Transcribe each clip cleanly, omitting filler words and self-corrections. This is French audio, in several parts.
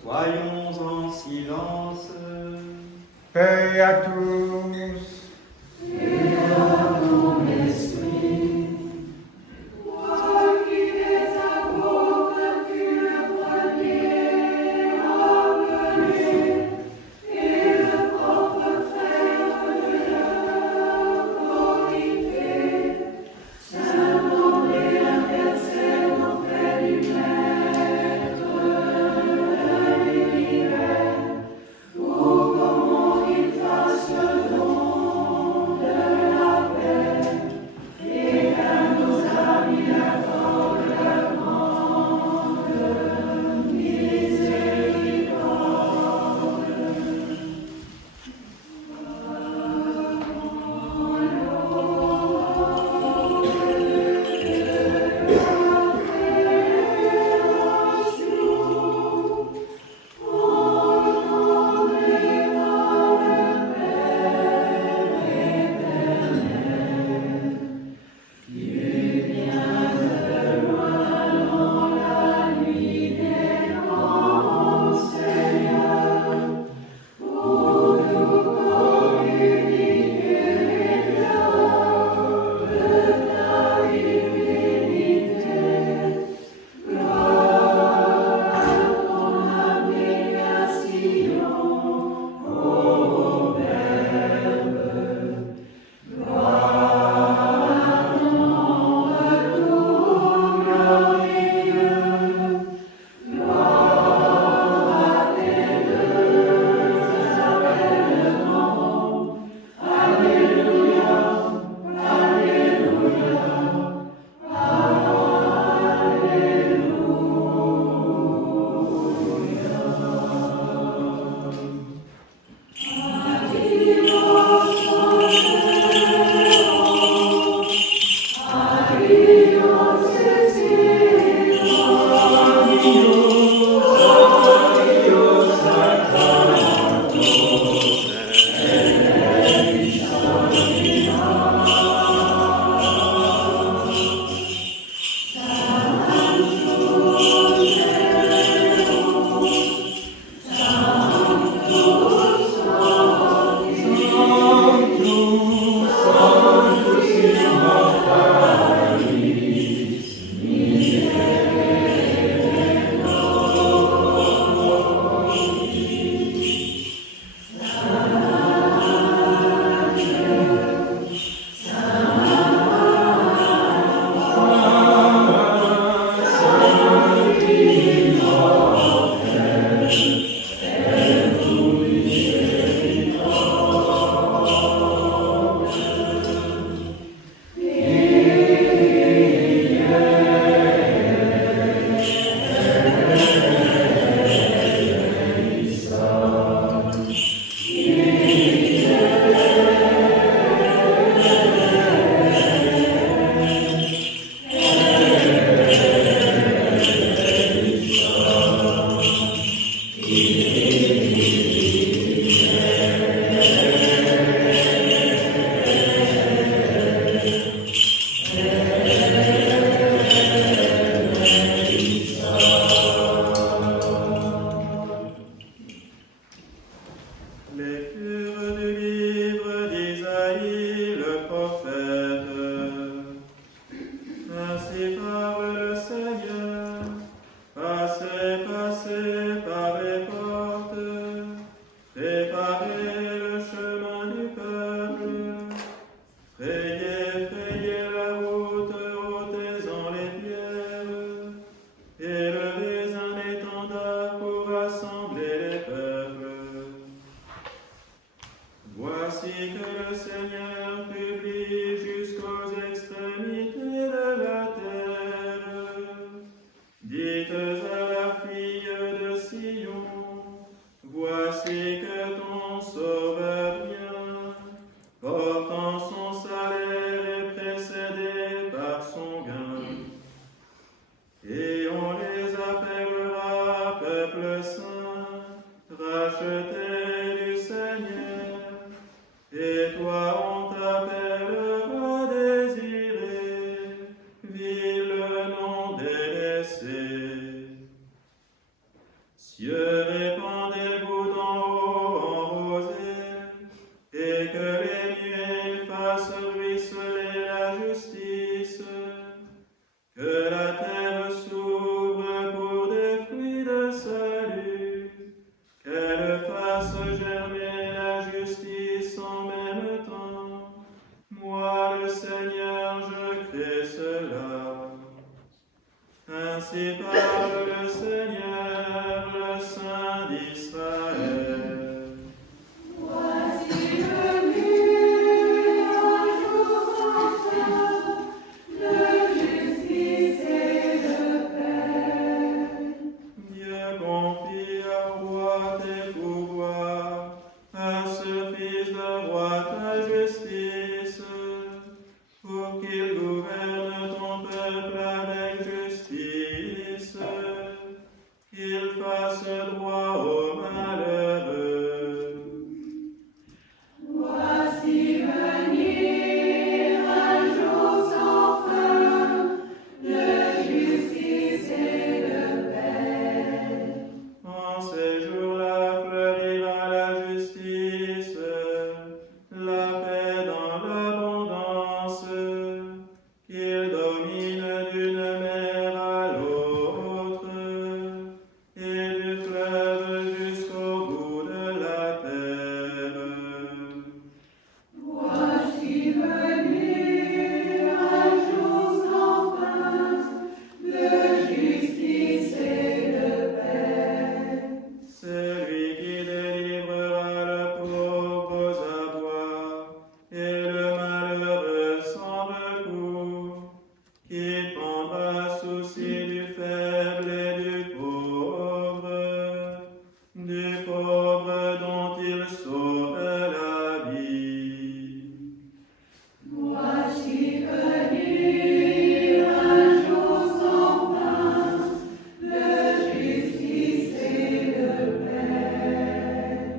Soyons en silence. Paix à tous. Et à ton esprit. Toi qui es apôtre, fut le premier appelé, et le propre frère de l'heure glorifié, Saint André intercède auprès du Maître de l'univers, pour comment il fasse le don de la paix, et qu'à nos amis accorde la grande miséricorde. Lecture préparez portes, préparez le chemin du peuple. Frayez, frayez la route, ôtez-en les pierres. Élevez un étendard pour rassembler les peuples. Voici que le Seigneur publie jusqu'aux extrémités de la terre. Dites à la fille de Sion, voici que ton sauveur vient, portant son salaire et précédé par son gain. Et on les appellera peuple saint, racheté du Seigneur. Et toi on t'appellera désiré, ville non délaissée. Cieux, répandez-vous d'en haut en rosée, et que les nuées fassent ruisseler la justice. Que la terre s'ouvre pour des fruits de salut, qu'elle fasse germer la justice en même temps. Moi, le Seigneur, je crée cela. Ainsi parle le Seigneur, le Saint d'Israël. Voici venu un jour sans fin de justice et de paix. Dieu confie au roi tes pouvoirs, à ce fils de roi ta justice, pour qu'il gouverne ton peuple avec justice, qu'il fasse droit aux malheureux. Voici venir un jour sans fin de justice et de paix. En ces jours-là fleurira la justice, la paix dans l'abondance, qu'il domine d'une mer à l'autre, et du fleuve jusqu'au bout de la terre. Voici venu un jour sans fin de justice et de paix. C'est lui qui délivrera le pauvre aux abois et le malheureux sans recours, qui prendra souci du faible et du pauvre dont il sauve la vie. Voici venu un jour sans fin de justice et de paix.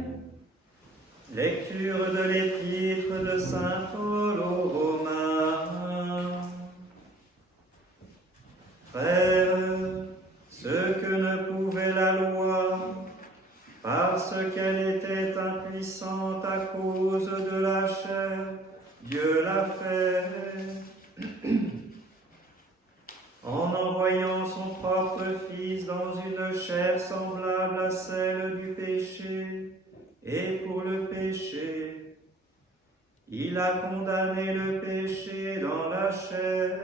Lecture de l'épître de Saint Paul aux Romains. Frères, ce que ne pouvait la loi, parce qu'elle était impuissante à cause de la chair, Dieu l'a fait. En envoyant son propre Fils dans une chair semblable à celle du péché, et pour le péché, il a condamné le péché dans la chair,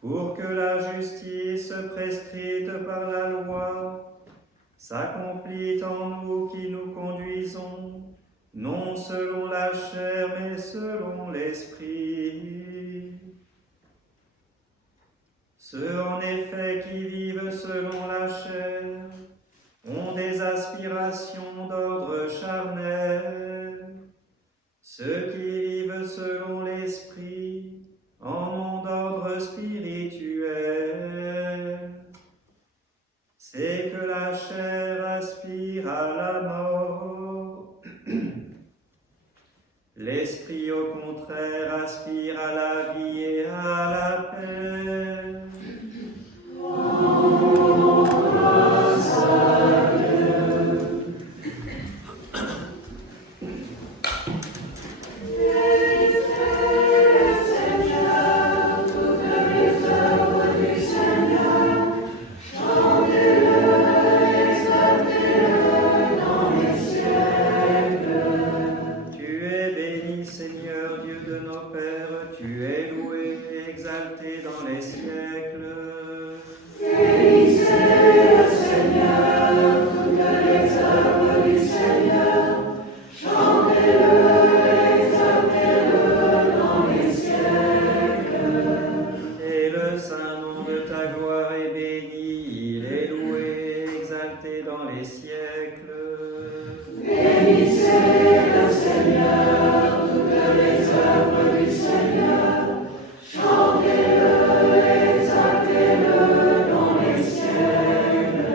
pour que la justice prescrite par la loi s'accomplisse en nous qui nous conduisons, non selon la chair, mais selon l'Esprit. Ceux en effet qui vivent selon la chair ont des aspirations d'ordre charnel. Ceux qui vivent selon l'Esprit en ont d'ordre spirituel. C'est que la chair aspire à la mort. L'Esprit, au contraire, aspire à la vie et à la paix. Seigneur, chantez-le, siècles. Bénissez le Seigneur, toutes les œuvres du Seigneur. Chantez-le, exaltez-le dans les siècles.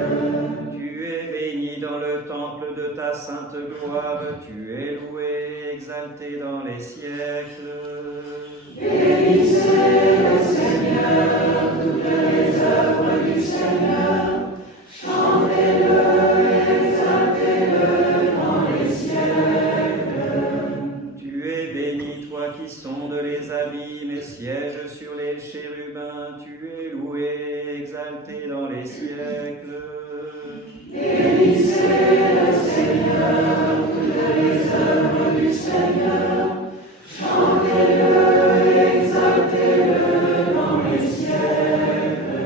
Tu es béni dans le temple de ta sainte gloire, tu es loué, exalté dans les siècles. Bénissez le Seigneur, toutes les œuvres du Seigneur. Chantez-le, exaltez-le dans les siècles. Tu es béni, toi qui sondes les abîmes et sièges sur les chérubins, tu es loué, exalté dans les siècles. Bénissez le Seigneur, toutes les œuvres du Seigneur. Chantez-le, exaltez-le dans les siècles.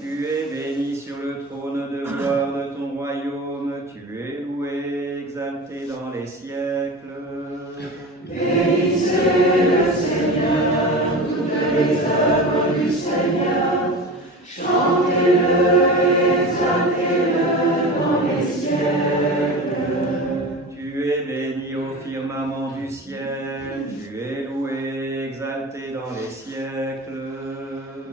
Tu es béni sur le trône de gloire de ton royaume, tu es loué, exalté dans les siècles. Bénissez le Seigneur, toutes les œuvres du Seigneur. Chantez-le, exaltez-le dans les siècles. Tu es béni au firmament du ciel, tu es loué, exalté dans les siècles.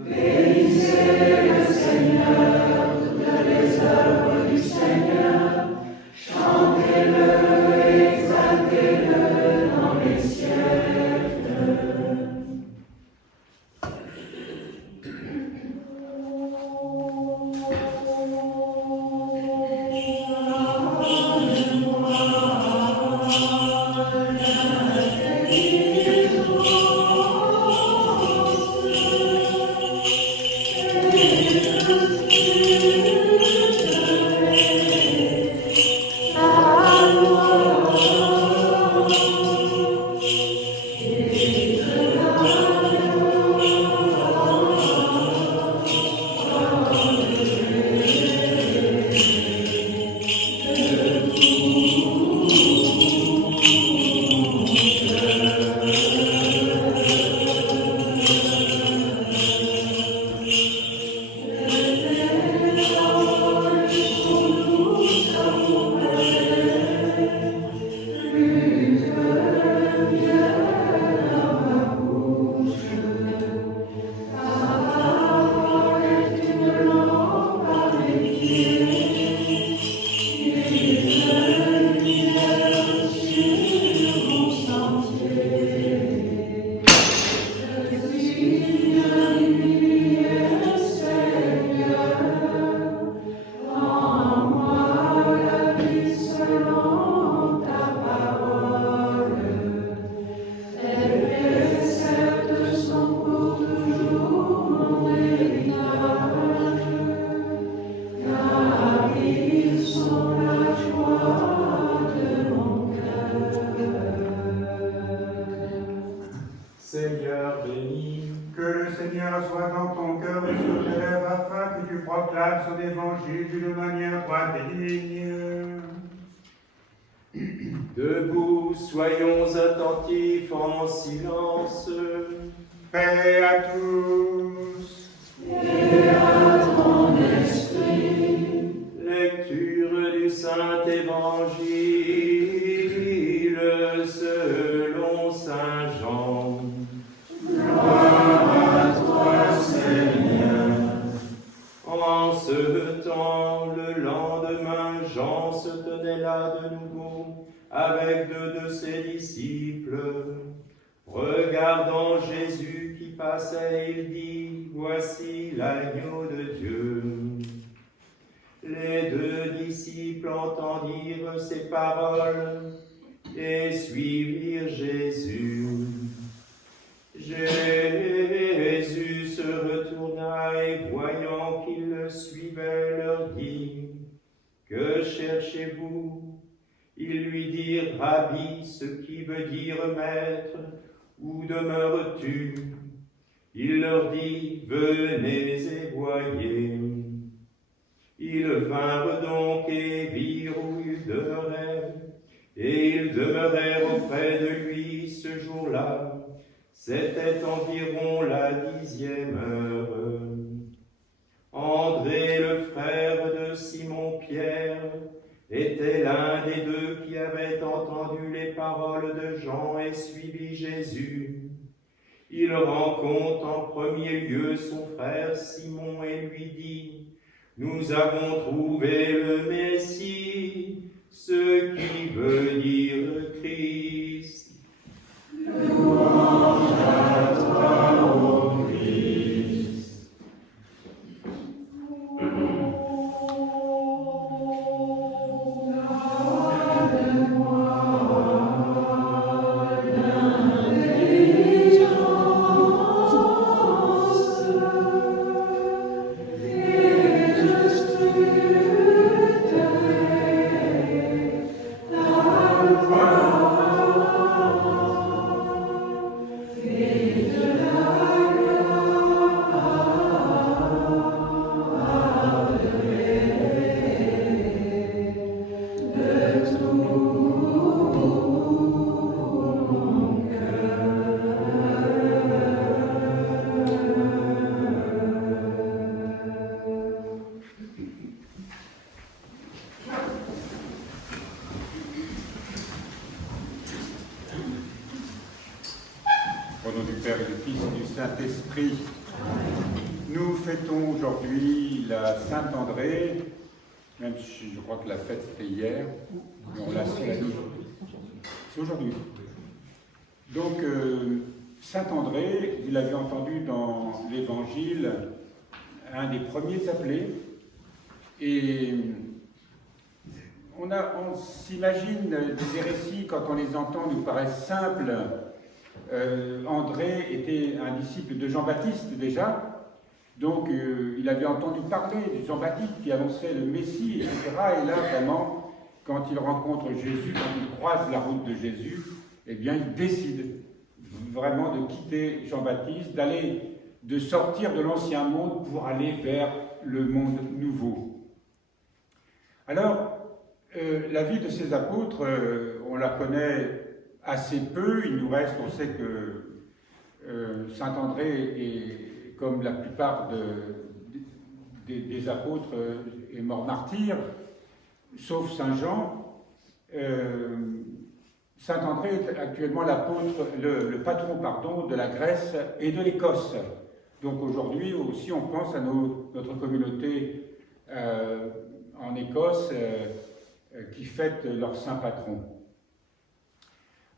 Bénissez le Seigneur, toutes les œuvres du Seigneur. Chantez-le, exaltez-le dans les siècles. Seigneur béni, que le Seigneur soit dans ton cœur et sur tes lèvres afin que tu proclames son évangile d'une manière droite et digne. Debout, soyons attentifs en silence. Paix à tous. Et à ton esprit. Lecture du Saint Évangile selon Saint Jean. Gloire à toi, Seigneur. En ce temps, le lendemain, Jean se tenait là de nouveau avec deux de ses disciples. Regardant Jésus qui passait, il dit: Voici l'agneau de Dieu. Les deux disciples entendirent ces paroles et suivirent Jésus. Jésus se retourna et voyant qu'ils le suivaient, leur dit: Que cherchez-vous? Ils lui dirent: Rabbi, ce qui veut dire maître, où demeures-tu? Il leur dit: Venez et voyez. Ils vinrent donc et virent où il demeurait, et ils demeurèrent auprès de lui ce jour-là. C'était environ la 10e heure. André, le frère de Simon-Pierre, il rencontre en premier lieu son frère Simon et lui dit, « Nous avons trouvé le Messie, ce qui veut dire Christ. » Louange à toi, ô Christ. Au nom du Père et du Fils et du Saint-Esprit, nous fêtons aujourd'hui la Saint-André, même si je crois que la fête c'était hier, mais on l'a célébré. C'est aujourd'hui. Donc, Saint-André, vous l'avez entendu dans l'Évangile, un des premiers appelés, et on s'imagine des récits, quand on les entend, nous paraissent simples. André était un disciple de Jean-Baptiste déjà, donc il avait entendu parler de Jean-Baptiste qui annonçait le Messie, etc. Et là, vraiment, quand il rencontre Jésus, quand il croise la route de Jésus, eh bien, il décide vraiment de quitter Jean-Baptiste, de sortir de l'ancien monde pour aller vers le monde nouveau. Alors, la vie de ces apôtres, on la connaît assez peu. Il nous reste, on sait que Saint-André est, comme la plupart des apôtres, est mort martyr, sauf Saint-Jean. Saint-André est actuellement l'apôtre, le patron de la Grèce et de l'Écosse. Donc aujourd'hui aussi, on pense à notre communauté en Écosse qui fête leur saint patron.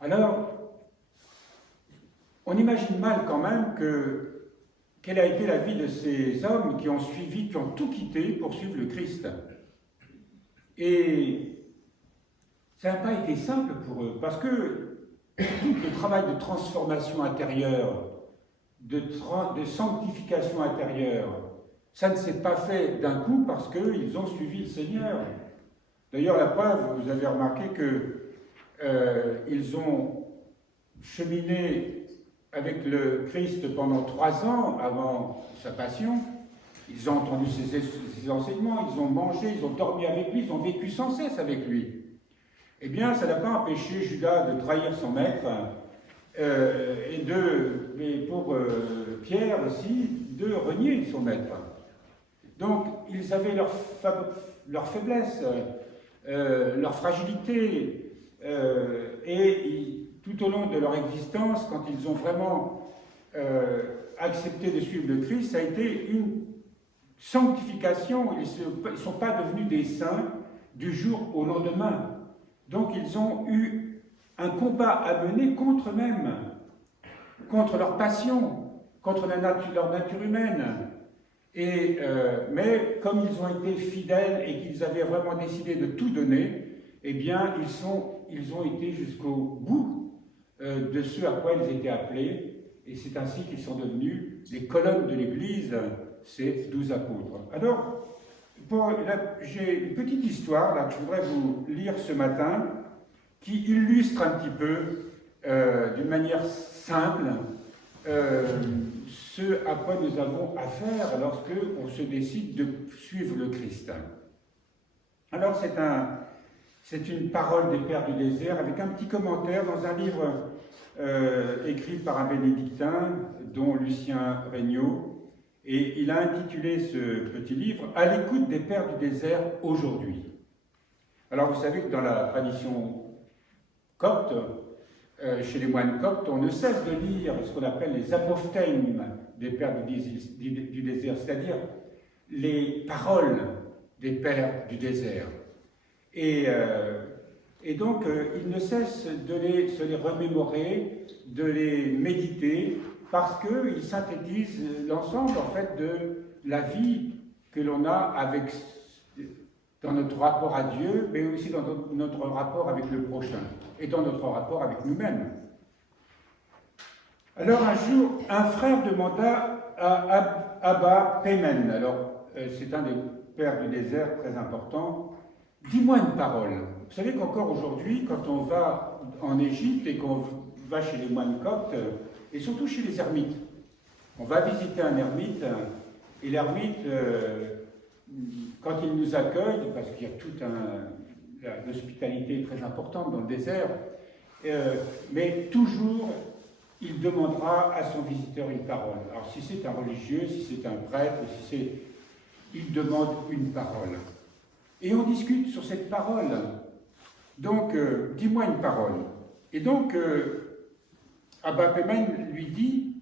Alors, on imagine mal quand même quelle a été la vie de ces hommes qui ont suivi, qui ont tout quitté pour suivre le Christ. Et ça n'a pas été simple pour eux, parce que tout le travail de transformation intérieure, de sanctification intérieure, ça ne s'est pas fait d'un coup parce qu'ils ont suivi le Seigneur. D'ailleurs, la preuve, vous avez remarqué qu'ils ont cheminé avec le Christ pendant 3 ans avant sa passion. Ils ont entendu ses enseignements, ils ont mangé, ils ont dormi avec lui, ils ont vécu sans cesse avec lui. Eh bien, ça n'a pas empêché Judas de trahir son maître, et pour Pierre aussi, de renier son maître. Donc, ils avaient leur faiblesse, leur fragilité, et tout au long de leur existence, quand ils ont vraiment accepté de suivre le Christ, ça a été une sanctification. Ils ne sont pas devenus des saints du jour au lendemain. Donc ils ont eu un combat à mener contre eux-mêmes, contre leur passion, contre leur nature humaine. Mais comme ils ont été fidèles et qu'ils avaient vraiment décidé de tout donner, eh bien ils ont été jusqu'au bout de ce à quoi ils étaient appelés, et c'est ainsi qu'ils sont devenus les colonnes de l'Église, ces 12 apôtres. Alors, j'ai une petite histoire là, que je voudrais vous lire ce matin, qui illustre un petit peu, d'une manière simple, ce à quoi nous avons affaire lorsque on se décide de suivre le Christ. Alors, c'est une parole des Pères du désert avec un petit commentaire dans un livre écrit par un bénédictin, dont Lucien Regnault, et il a intitulé ce petit livre « À l'écoute des Pères du désert aujourd'hui ». Alors vous savez que dans la tradition copte, chez les moines coptes, on ne cesse de lire ce qu'on appelle les apophthegmes des pères du désert, c'est-à-dire les paroles des pères du désert. Et donc, ils ne cessent de se les remémorer, de les méditer, parce qu'ils synthétisent l'ensemble, en fait, de la vie que l'on a dans notre rapport à Dieu, mais aussi dans notre rapport avec le prochain, et dans notre rapport avec nous-mêmes. Alors, un jour, un frère demanda à Abba Payman, alors c'est un des pères du désert très important, « Dis-moi une parole. » Vous savez qu'encore aujourd'hui, quand on va en Égypte et qu'on va chez les moines coptes, et surtout chez les ermites, on va visiter un ermite, et l'ermite, quand il nous accueille, parce qu'il y a toute l'hospitalité très importante dans le désert, mais toujours, il demandera à son visiteur une parole. Alors si c'est un religieux, si c'est un prêtre, il demande une parole. Et on discute sur cette parole. Donc, dis-moi une parole. Et donc, Abba Payman lui dit,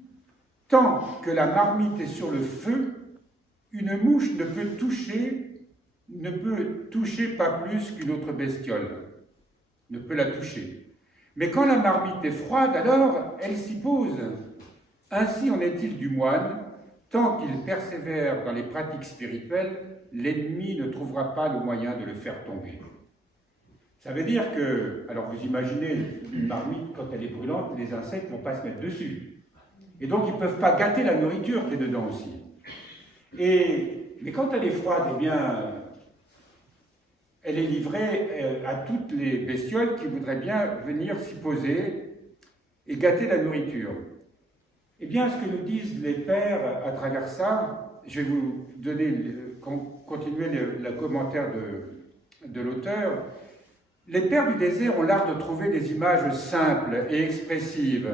tant que la marmite est sur le feu, une mouche ne peut toucher pas plus qu'une autre bestiole, ne peut la toucher. Mais quand la marmite est froide, alors elle s'y pose. Ainsi en est-il du moine, tant qu'il persévère dans les pratiques spirituelles, l'ennemi ne trouvera pas le moyen de le faire tomber. Ça veut dire que, alors vous imaginez une marmite, quand elle est brûlante, les insectes ne vont pas se mettre dessus. Et donc ils ne peuvent pas gâter la nourriture qui est dedans aussi. Mais quand elle est froide, eh bien, elle est livrée à toutes les bestioles qui voudraient bien venir s'y poser et gâter la nourriture. Eh bien, ce que nous disent les pères à travers ça, je vais vous continuer le commentaire de l'auteur. Les pères du désert ont l'art de trouver des images simples et expressives.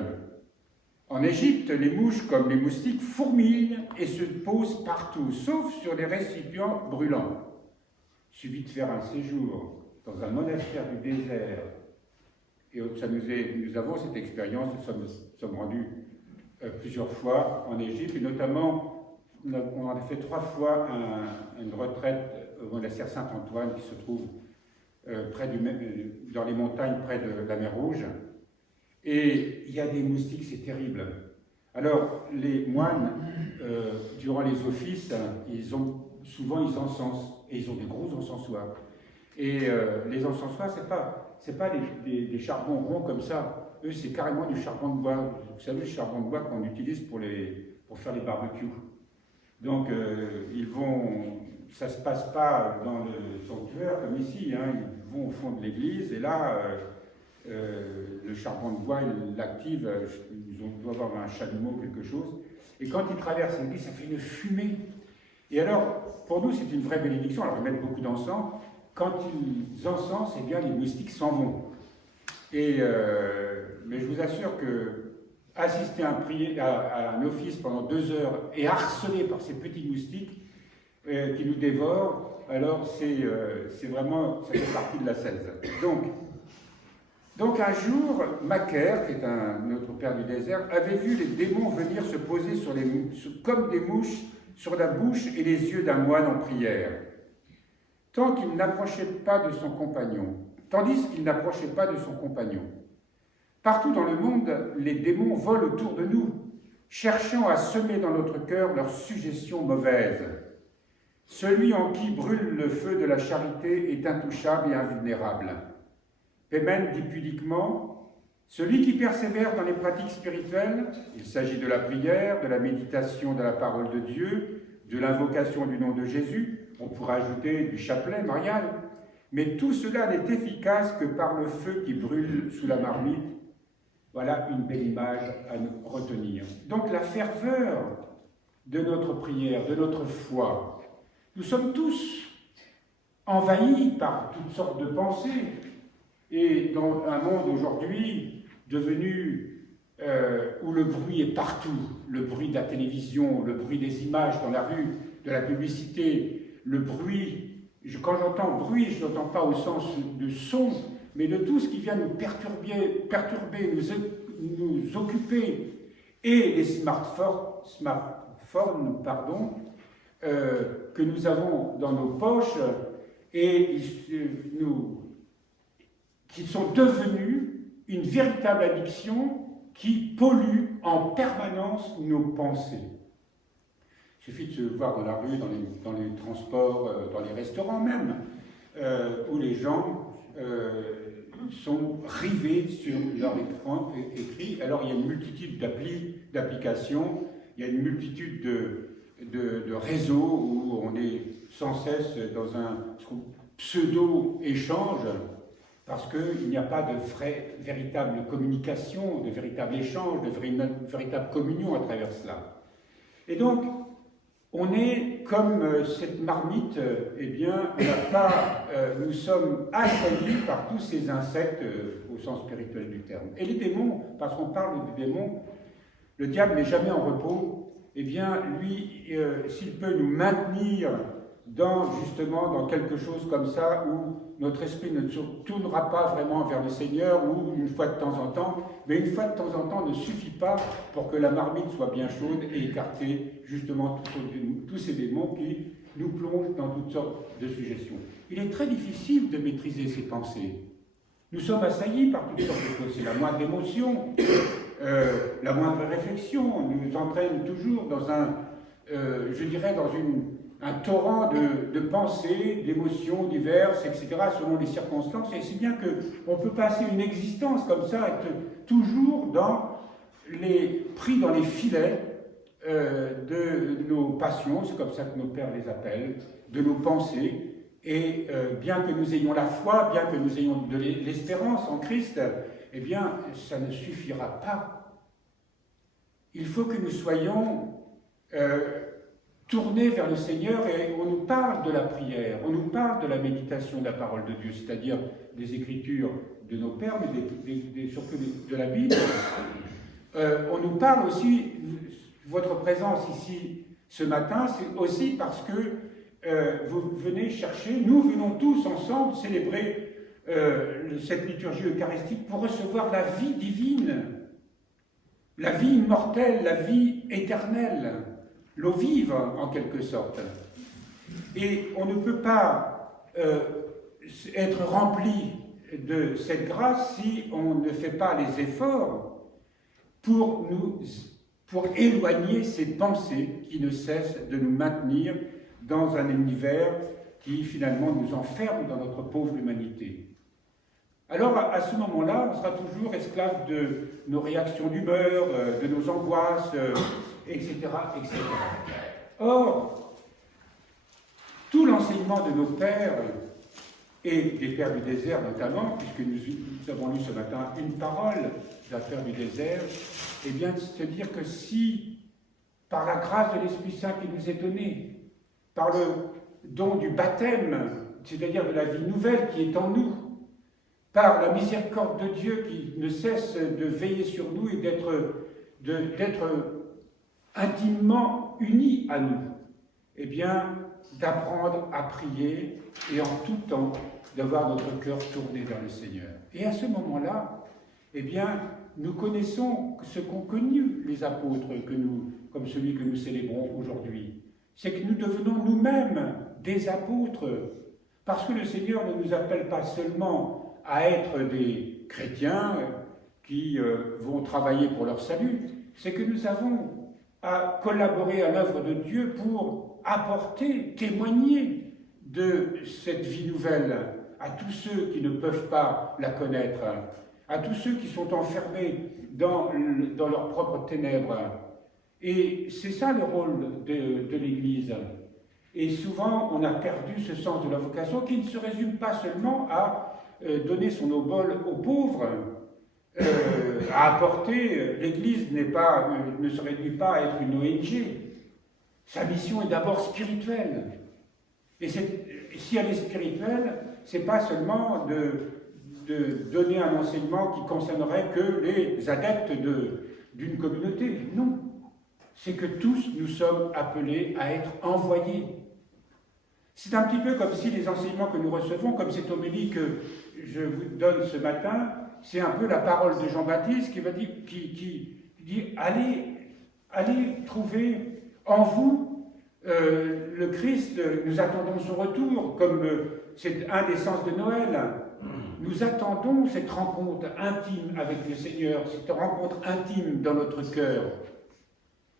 En Égypte, les mouches, comme les moustiques, fourmillent et se posent partout, sauf sur les récipients brûlants. Il suffit de faire un séjour dans un monastère du désert, et nous avons cette expérience, nous sommes rendus plusieurs fois en Égypte, et notamment, on en a fait 3 fois une retraite au monastère Saint-Antoine, qui se trouve dans les montagnes près de la mer Rouge. Et il y a des moustiques, c'est terrible. Alors, les moines, durant les offices, souvent ils encensent, et ils ont des gros encensoirs. Et les encensoirs, c'est pas des charbons ronds comme ça. Eux, c'est carrément du charbon de bois. Vous savez, le charbon de bois qu'on utilise pour faire les barbecues. Donc, ça ne se passe pas dans le sanctuaire comme ici, hein. Ils vont au fond de l'église, et là, le charbon de bois, il l'active, ils doivent avoir un chalumeau ou quelque chose, et quand ils traversent l'église, ça fait une fumée. Et alors, pour nous, c'est une vraie bénédiction. Alors, ils mettent beaucoup d'encens. Quand ils encensent, eh bien, les moustiques s'en vont. Mais je vous assure que assister à un office pendant 2 heures et harcelé par ces petits moustiques qui nous dévorent, alors c'est vraiment, ça fait partie de la 16. Donc un jour, Macaire, qui est un autre père du désert, avait vu les démons venir se poser comme des mouches sur la bouche et les yeux d'un moine en prière, tandis qu'il n'approchait pas de son compagnon. Partout dans le monde, les démons volent autour de nous, cherchant à semer dans notre cœur leurs suggestions mauvaises. Celui en qui brûle le feu de la charité est intouchable et invulnérable. Payman dit pudiquement, celui qui persévère dans les pratiques spirituelles, il s'agit de la prière, de la méditation de la parole de Dieu, de l'invocation du nom de Jésus, on pourrait ajouter du chapelet marial, mais tout cela n'est efficace que par le feu qui brûle sous la marmite. Voilà une belle image à nous retenir. Donc la ferveur de notre prière, de notre foi, nous sommes tous envahis par toutes sortes de pensées. Et dans un monde aujourd'hui devenu où le bruit est partout, le bruit de la télévision, le bruit des images dans la rue, de la publicité, le bruit, quand j'entends bruit, je n'entends pas au sens de son, mais de tout ce qui vient nous perturber, nous occuper, et les smartphones, que nous avons dans nos poches et qui sont devenus une véritable addiction qui pollue en permanence nos pensées. Il suffit de se voir dans la rue, dans les transports, dans les restaurants même, où les gens sont rivés sur leur écran écrit. Alors il y a une multitude d'applications, il y a une multitude de réseaux où on est sans cesse dans un pseudo-échange, parce qu'il n'y a pas de véritable communication, de véritable échange, de véritable communion à travers cela. Et donc, on est comme cette marmite, eh bien, nous sommes assaillis par tous ces insectes au sens spirituel du terme. Et les démons, parce qu'on parle des démons, le diable n'est jamais en repos. Eh bien, lui, s'il peut nous maintenir justement dans quelque chose comme ça, où notre esprit ne se tournera pas vraiment vers le Seigneur, ou une fois de temps en temps, mais une fois de temps en temps ne suffit pas pour que la marmite soit bien chaude et écarter justement tous ces démons qui nous plongent dans toutes sortes de suggestions. Il est très difficile de maîtriser ces pensées. Nous sommes assaillis par toutes sortes de choses. C'est la moindre émotion, la moindre réflexion nous entraîne toujours dans un torrent de pensées, d'émotions diverses, etc., selon les circonstances, et si bien qu'on peut passer une existence comme ça, être toujours pris dans les filets de nos passions, c'est comme ça que nos pères les appellent, de nos pensées, et bien que nous ayons la foi, bien que nous ayons de l'espérance en Christ, eh bien, ça ne suffira pas. Il faut que nous soyons tournés vers le Seigneur, et on nous parle de la prière, on nous parle de la méditation de la parole de Dieu, c'est-à-dire des Écritures de nos pères, mais surtout de la Bible. On nous parle aussi, votre présence ici ce matin, c'est aussi parce que vous venez chercher, nous venons tous ensemble célébrer cette liturgie eucharistique pour recevoir la vie divine, la vie immortelle, la vie éternelle, l'eau vive en quelque sorte. Et on ne peut pas être rempli de cette grâce si on ne fait pas les efforts pour éloigner ces pensées qui ne cessent de nous maintenir dans un univers qui finalement nous enferme dans notre pauvre humanité. Alors à ce moment-là, on sera toujours esclave de nos réactions d'humeur, de nos angoisses, etc., etc. Or, tout l'enseignement de nos pères, et des pères du désert notamment, puisque nous avons lu ce matin une parole d'un père du désert, eh bien, c'est de dire que si, par la grâce de l'Esprit Saint qui nous est donné, par le don du baptême, c'est-à-dire de la vie nouvelle qui est en nous, par la miséricorde de Dieu qui ne cesse de veiller sur nous et d'être intimement unis à nous, eh bien, d'apprendre à prier et en tout temps d'avoir notre cœur tourné vers le Seigneur. Et à ce moment-là, eh bien, nous connaissons ce qu'ont connu les apôtres, comme celui que nous célébrons aujourd'hui. C'est que nous devenons nous-mêmes des apôtres, parce que le Seigneur ne nous appelle pas seulement à être des chrétiens qui vont travailler pour leur salut, c'est que nous avons à collaborer à l'œuvre de Dieu pour apporter, témoigner de cette vie nouvelle à tous ceux qui ne peuvent pas la connaître, à tous ceux qui sont enfermés dans leurs propres ténèbres. Et c'est ça le rôle de l'Église. Et souvent, on a perdu ce sens de la vocation qui ne se résume pas seulement à donner son obole aux pauvres, à apporter. L'Église ne se réduit pas à être une ONG. Sa mission est d'abord spirituelle. Et si elle est spirituelle, c'est pas seulement de donner un enseignement qui concernerait que les adeptes d'une communauté. Non. C'est que tous nous sommes appelés à être envoyés. C'est un petit peu comme si les enseignements que nous recevons, comme cette homélie que je vous donne ce matin, c'est un peu la parole de Jean-Baptiste qui dit allez trouver en vous le Christ, nous attendons son retour, comme c'est un des sens de Noël. Nous attendons cette rencontre intime avec le Seigneur, cette rencontre intime dans notre cœur.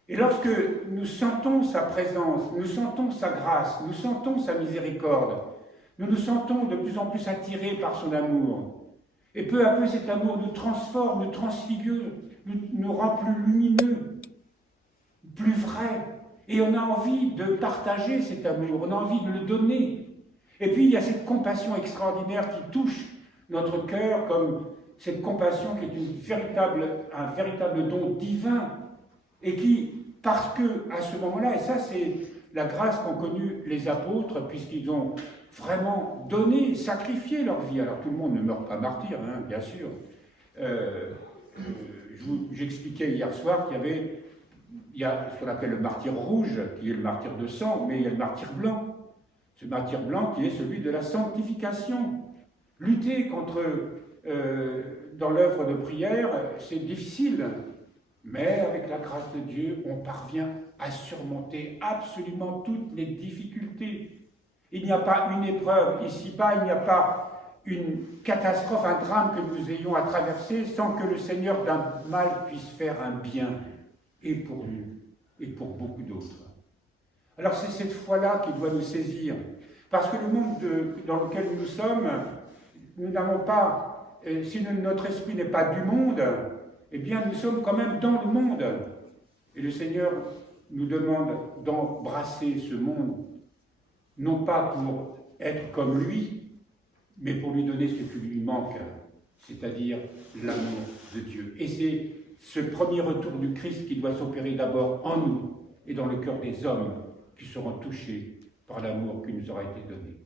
Et lorsque nous sentons sa présence, nous sentons sa grâce, nous sentons sa miséricorde, nous nous sentons de plus en plus attirés par son amour. Et peu à peu, cet amour nous transforme, nous transfigure, nous rend plus lumineux, plus vrai. Et on a envie de partager cet amour, on a envie de le donner. Et puis, il y a cette compassion extraordinaire qui touche notre cœur, comme cette compassion qui est un véritable don divin, et qui, parce que à ce moment-là, et ça c'est la grâce qu'ont connue les apôtres, puisqu'ils ont vraiment donné, sacrifié leur vie. Alors tout le monde ne meurt pas martyr, hein, bien sûr. J'expliquais hier soir il y a ce qu'on appelle le martyr rouge, qui est le martyr de sang, mais il y a le martyr blanc. Ce martyr blanc qui est celui de la sanctification. Lutter contre, dans l'œuvre de prière, c'est difficile, mais avec la grâce de Dieu, on parvient à surmonter absolument toutes les difficultés. Il n'y a pas une épreuve ici-bas, il n'y a pas une catastrophe, un drame que nous ayons à traverser sans que le Seigneur d'un mal puisse faire un bien, et pour nous, et pour beaucoup d'autres. Alors c'est cette foi-là qui doit nous saisir, parce que le monde dans lequel nous sommes, nous n'avons pas, si notre esprit n'est pas du monde, eh bien nous sommes quand même dans le monde. Et le Seigneur nous demande d'embrasser ce monde, non pas pour être comme lui, mais pour lui donner ce qui lui manque, c'est-à-dire l'amour de Dieu. Et c'est ce premier retour du Christ qui doit s'opérer d'abord en nous et dans le cœur des hommes qui seront touchés par l'amour qui nous aura été donné.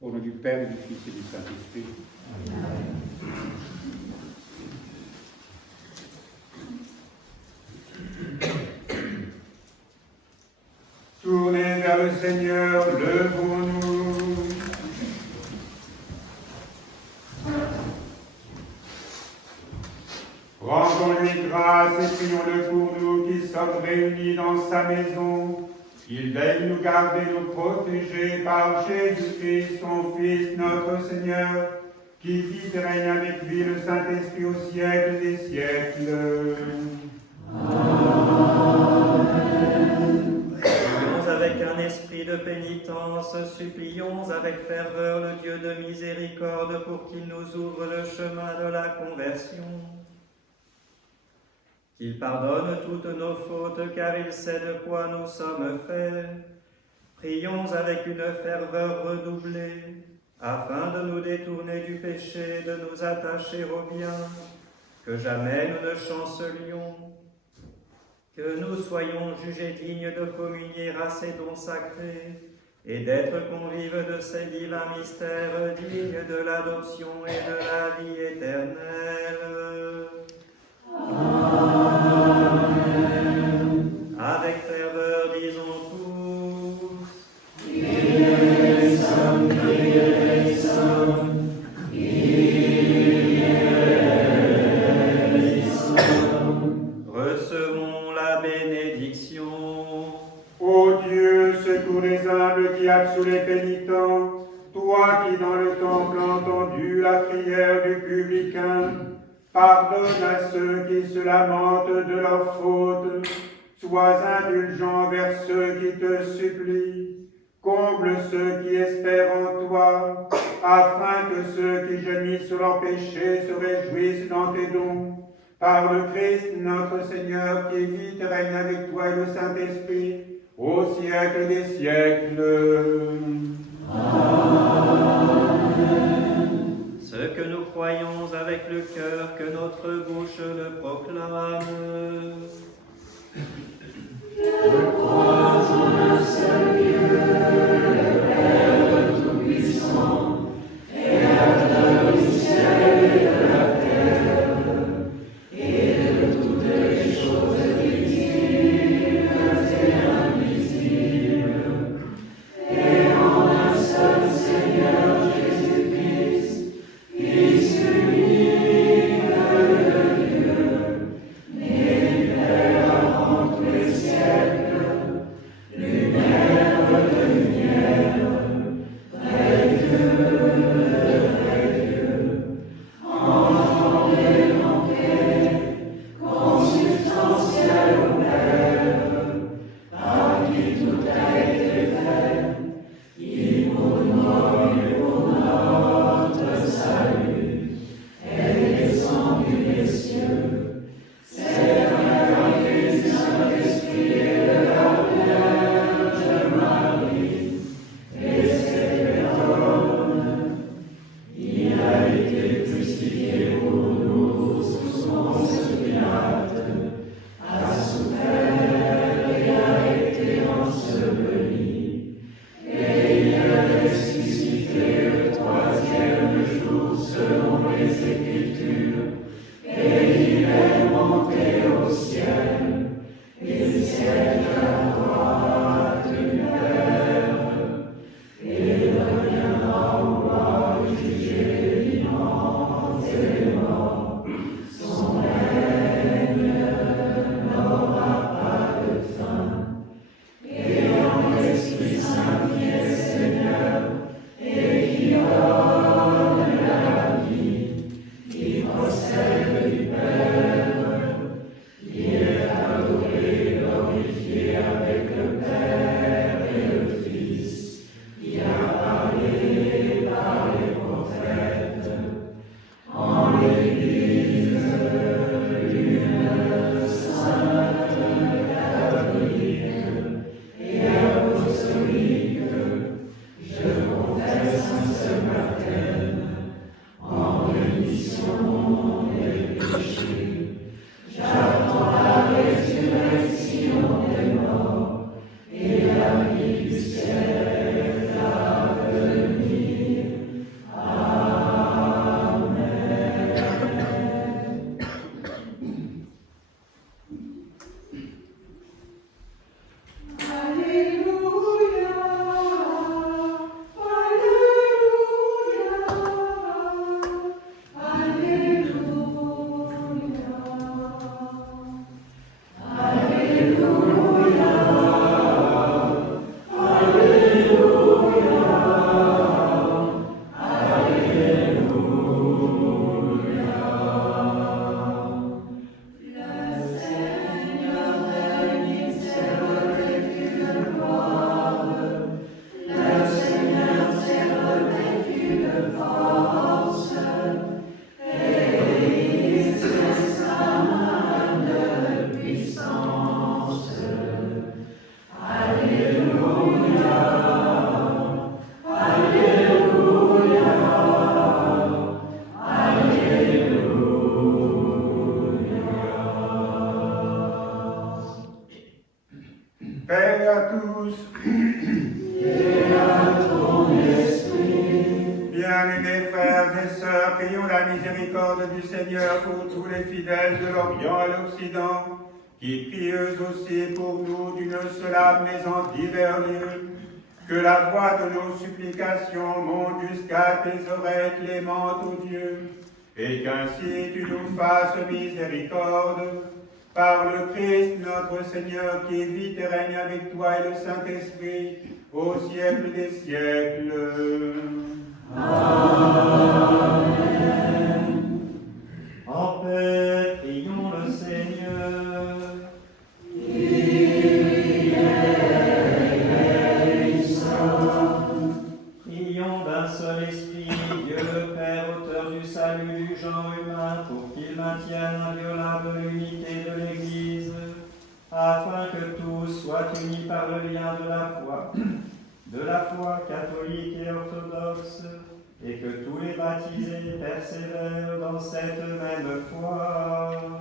Au nom du Père, du Fils et du Saint-Esprit. Tournez vers le Seigneur, levons-nous. Rendons-lui grâce et prions-le pour nous qui sommes réunis dans sa maison. Il veille nous garder, nous protéger par Jésus-Christ, son Fils, notre Seigneur, qui vit et règne avec lui le Saint-Esprit au siècle des siècles. Prions avec un esprit de pénitence, supplions avec ferveur le Dieu de miséricorde pour qu'il nous ouvre le chemin de la conversion. Qu'il pardonne toutes nos fautes, car il sait de quoi nous sommes faits. Prions avec une ferveur redoublée, afin de nous détourner du péché, de nous attacher au bien, que jamais nous ne chancelions, que nous soyons jugés dignes de communier à ces dons sacrés, et d'être convives de ces divins mystères dignes de l'adoption et de la vie éternelle. Avec ferveur, disons tous. Kyrie Saint, Kyrie Saint, Kyrie Saint. Recevons la bénédiction. Ô Dieu, secours les humbles qui absous les pénitents, toi qui dans le temple as entendu la prière du publicain, pardonne à ceux qui se lamentent de leurs fautes. Sois indulgent vers ceux qui te supplient. Comble ceux qui espèrent en toi, afin que ceux qui gémissent sur leurs péchés se réjouissent dans tes dons. Par le Christ notre Seigneur, qui vit et règne avec toi et le Saint-Esprit, au siècle des siècles. Ce que nous croyons avec le cœur, que notre bouche le proclame. Je crois en un seul Dieu, le Père Tout-Puissant, Créateur du ciel et de la terre, et de toutes les choses visibles et invisibles, et en un seul Seigneur Jésus-Christ, Fils tous. Et à ton esprit. Bien-aimés frères et sœurs, prions la miséricorde du Seigneur pour tous les fidèles de l'Orient et l'Occident, qui prient eux aussi pour nous d'une seule âme, mais en divers lieux. Que la voix de nos supplications monte jusqu'à tes oreilles clémentes, ô Dieu, et qu'ainsi tu nous fasses miséricorde. Par le Christ notre Seigneur, qui vit et règne avec toi et le Saint-Esprit, au siècle des siècles. Amen. En paix, prions le Seigneur. Prions d'un seul esprit, Dieu le Père, auteur du salut du genre humain, pour qu'il maintienne l'inviolable l'unité de l'Église, afin que tous soient unis par le lien de la foi catholique et orthodoxe, et que tous les baptisés persévèrent dans cette même foi.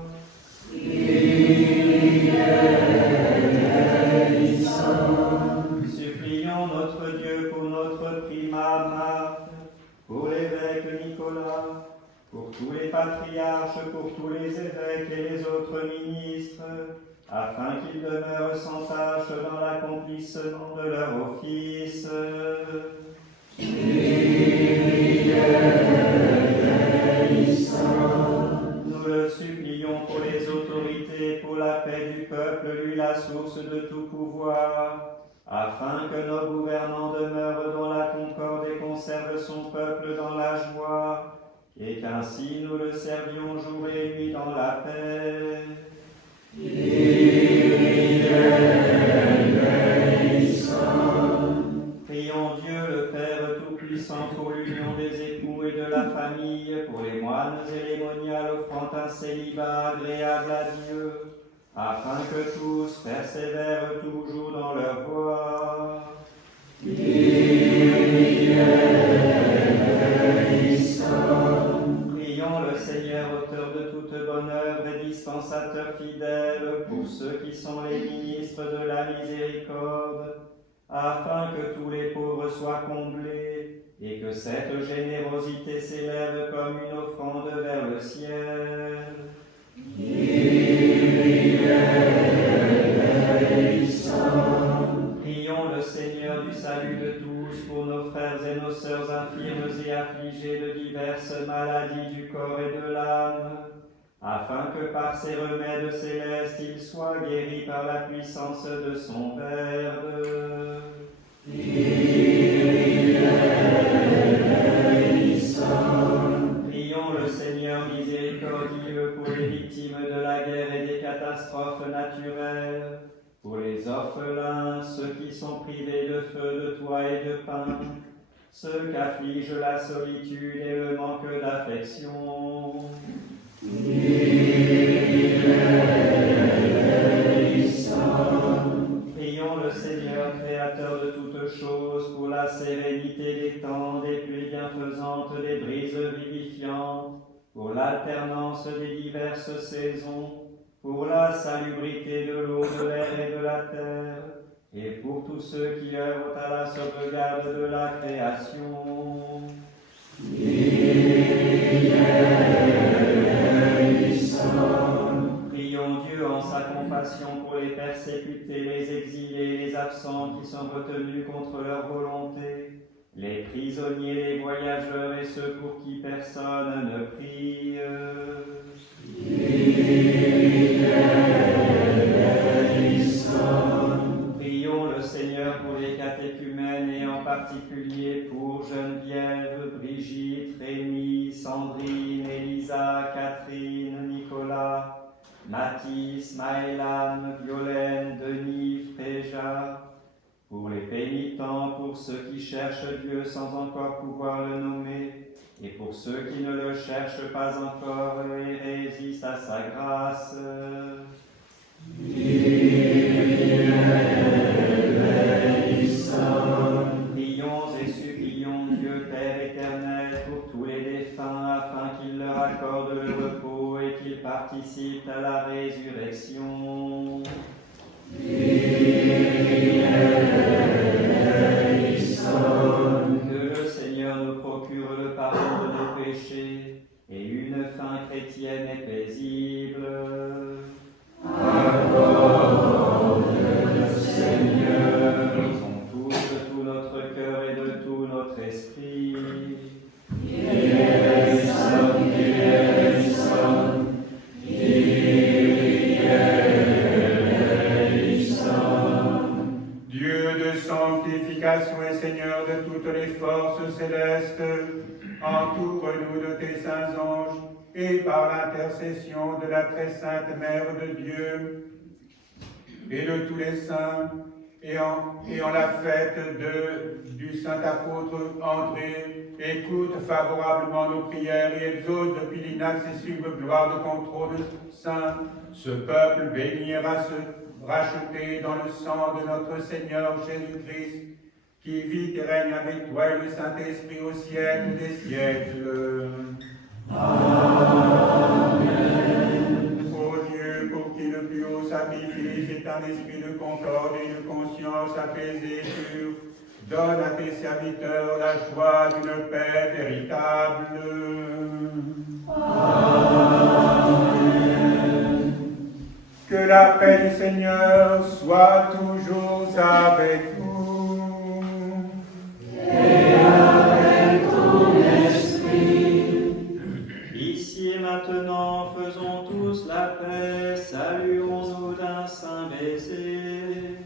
Supplions notre Dieu pour notre primat Marthe, pour l'évêque Nicolas, pour tous les patriarches, pour tous les évêques et les autres ministres, afin qu'ils demeurent sans tâche dans l'accomplissement de leur office. Nous le supplions pour les autorités, pour la paix du peuple, lui la source de tout pouvoir, afin que nos gouvernants demeurent dans la concorde et conservent son peuple dans la joie, et qu'ainsi nous le servions jour et nuit dans la paix. Prions Dieu le Père Tout-Puissant pour l'union des époux et de la famille, pour les moines et les moniales offrant un célibat agréable à Dieu, afin que tous persévèrent toujours dans leur voie. Prions le Seigneur, auteur de toute bonne œuvre et dispensateur fidèle, pour ceux qui sont les ministres de la miséricorde, afin que tous les pauvres soient comblés, et que cette générosité s'élève comme une offrande vers le ciel. Prions le Seigneur du salut de tous pour nos frères et nos sœurs infirmes et affligés de diverses maladies du corps et de l'âme, afin que par ces remèdes célestes ils soient guéris par la puissance de son Verbe. Prions le Seigneur miséricordieux pour les victimes de la guerre et des catastrophes naturelles, pour les orphelins, ceux qui sont privés de feu, de toit et de pain, ceux qu'afflige la solitude et le manque d'affection. Prions le Seigneur, créateur de toutes choses, pour la sérénité des temps, des pluies bienfaisantes, des brises vivifiantes, pour l'alternance des diverses saisons, pour la salubrité de l'eau, de l'air et de la terre, et pour tous ceux qui œuvrent à la sauvegarde de la création. Prions Dieu en sa compassion pour les persécutés, les exilés, les absents qui sont retenus contre leur volonté, les prisonniers, les voyageurs et ceux pour qui personne ne prie. Prions le Seigneur pour les catéchumènes et en particulier pour Geneviève, Brigitte, Rémi, Sandrine, Elisa, Catherine, Nicolas, Mathis, Maëlan, Violaine, Denis, Fréja, pour les pénitents, pour ceux qui cherchent Dieu sans encore pouvoir le nommer, et pour ceux qui ne le cherchent pas encore et résistent à sa grâce. Prions et supplions Dieu Père éternel pour tous les défunts, afin qu'il leur accorde le repos et qu'ils participent à la résurrection. Que le Seigneur nous procure le pardon de nos péchés et une fin chrétienne et paisible. Prions tous de tout notre cœur et de tout notre esprit. Dieu de sanctification et Seigneur de toutes les forces célestes, entoure-nous de tes saints anges et par l'intercession de la très sainte Mère de Dieu et de tous les saints, et en la fête du saint apôtre André, écoute favorablement nos prières et exauce depuis l'inaccessible gloire de ton trône saint ce peuple béni et racheté dans le sang de notre Seigneur Jésus-Christ, qui vit et règne avec toi et le Saint-Esprit au siècle des siècles. Ô Dieu, pour qui le plus haut sacrifice est un esprit de concorde et de conscience apaisée et pure, donne à tes serviteurs la joie d'une paix véritable. Que la paix du Seigneur soit toujours avec vous. Ici et maintenant, faisons tous la paix, saluons-nous d'un saint baiser.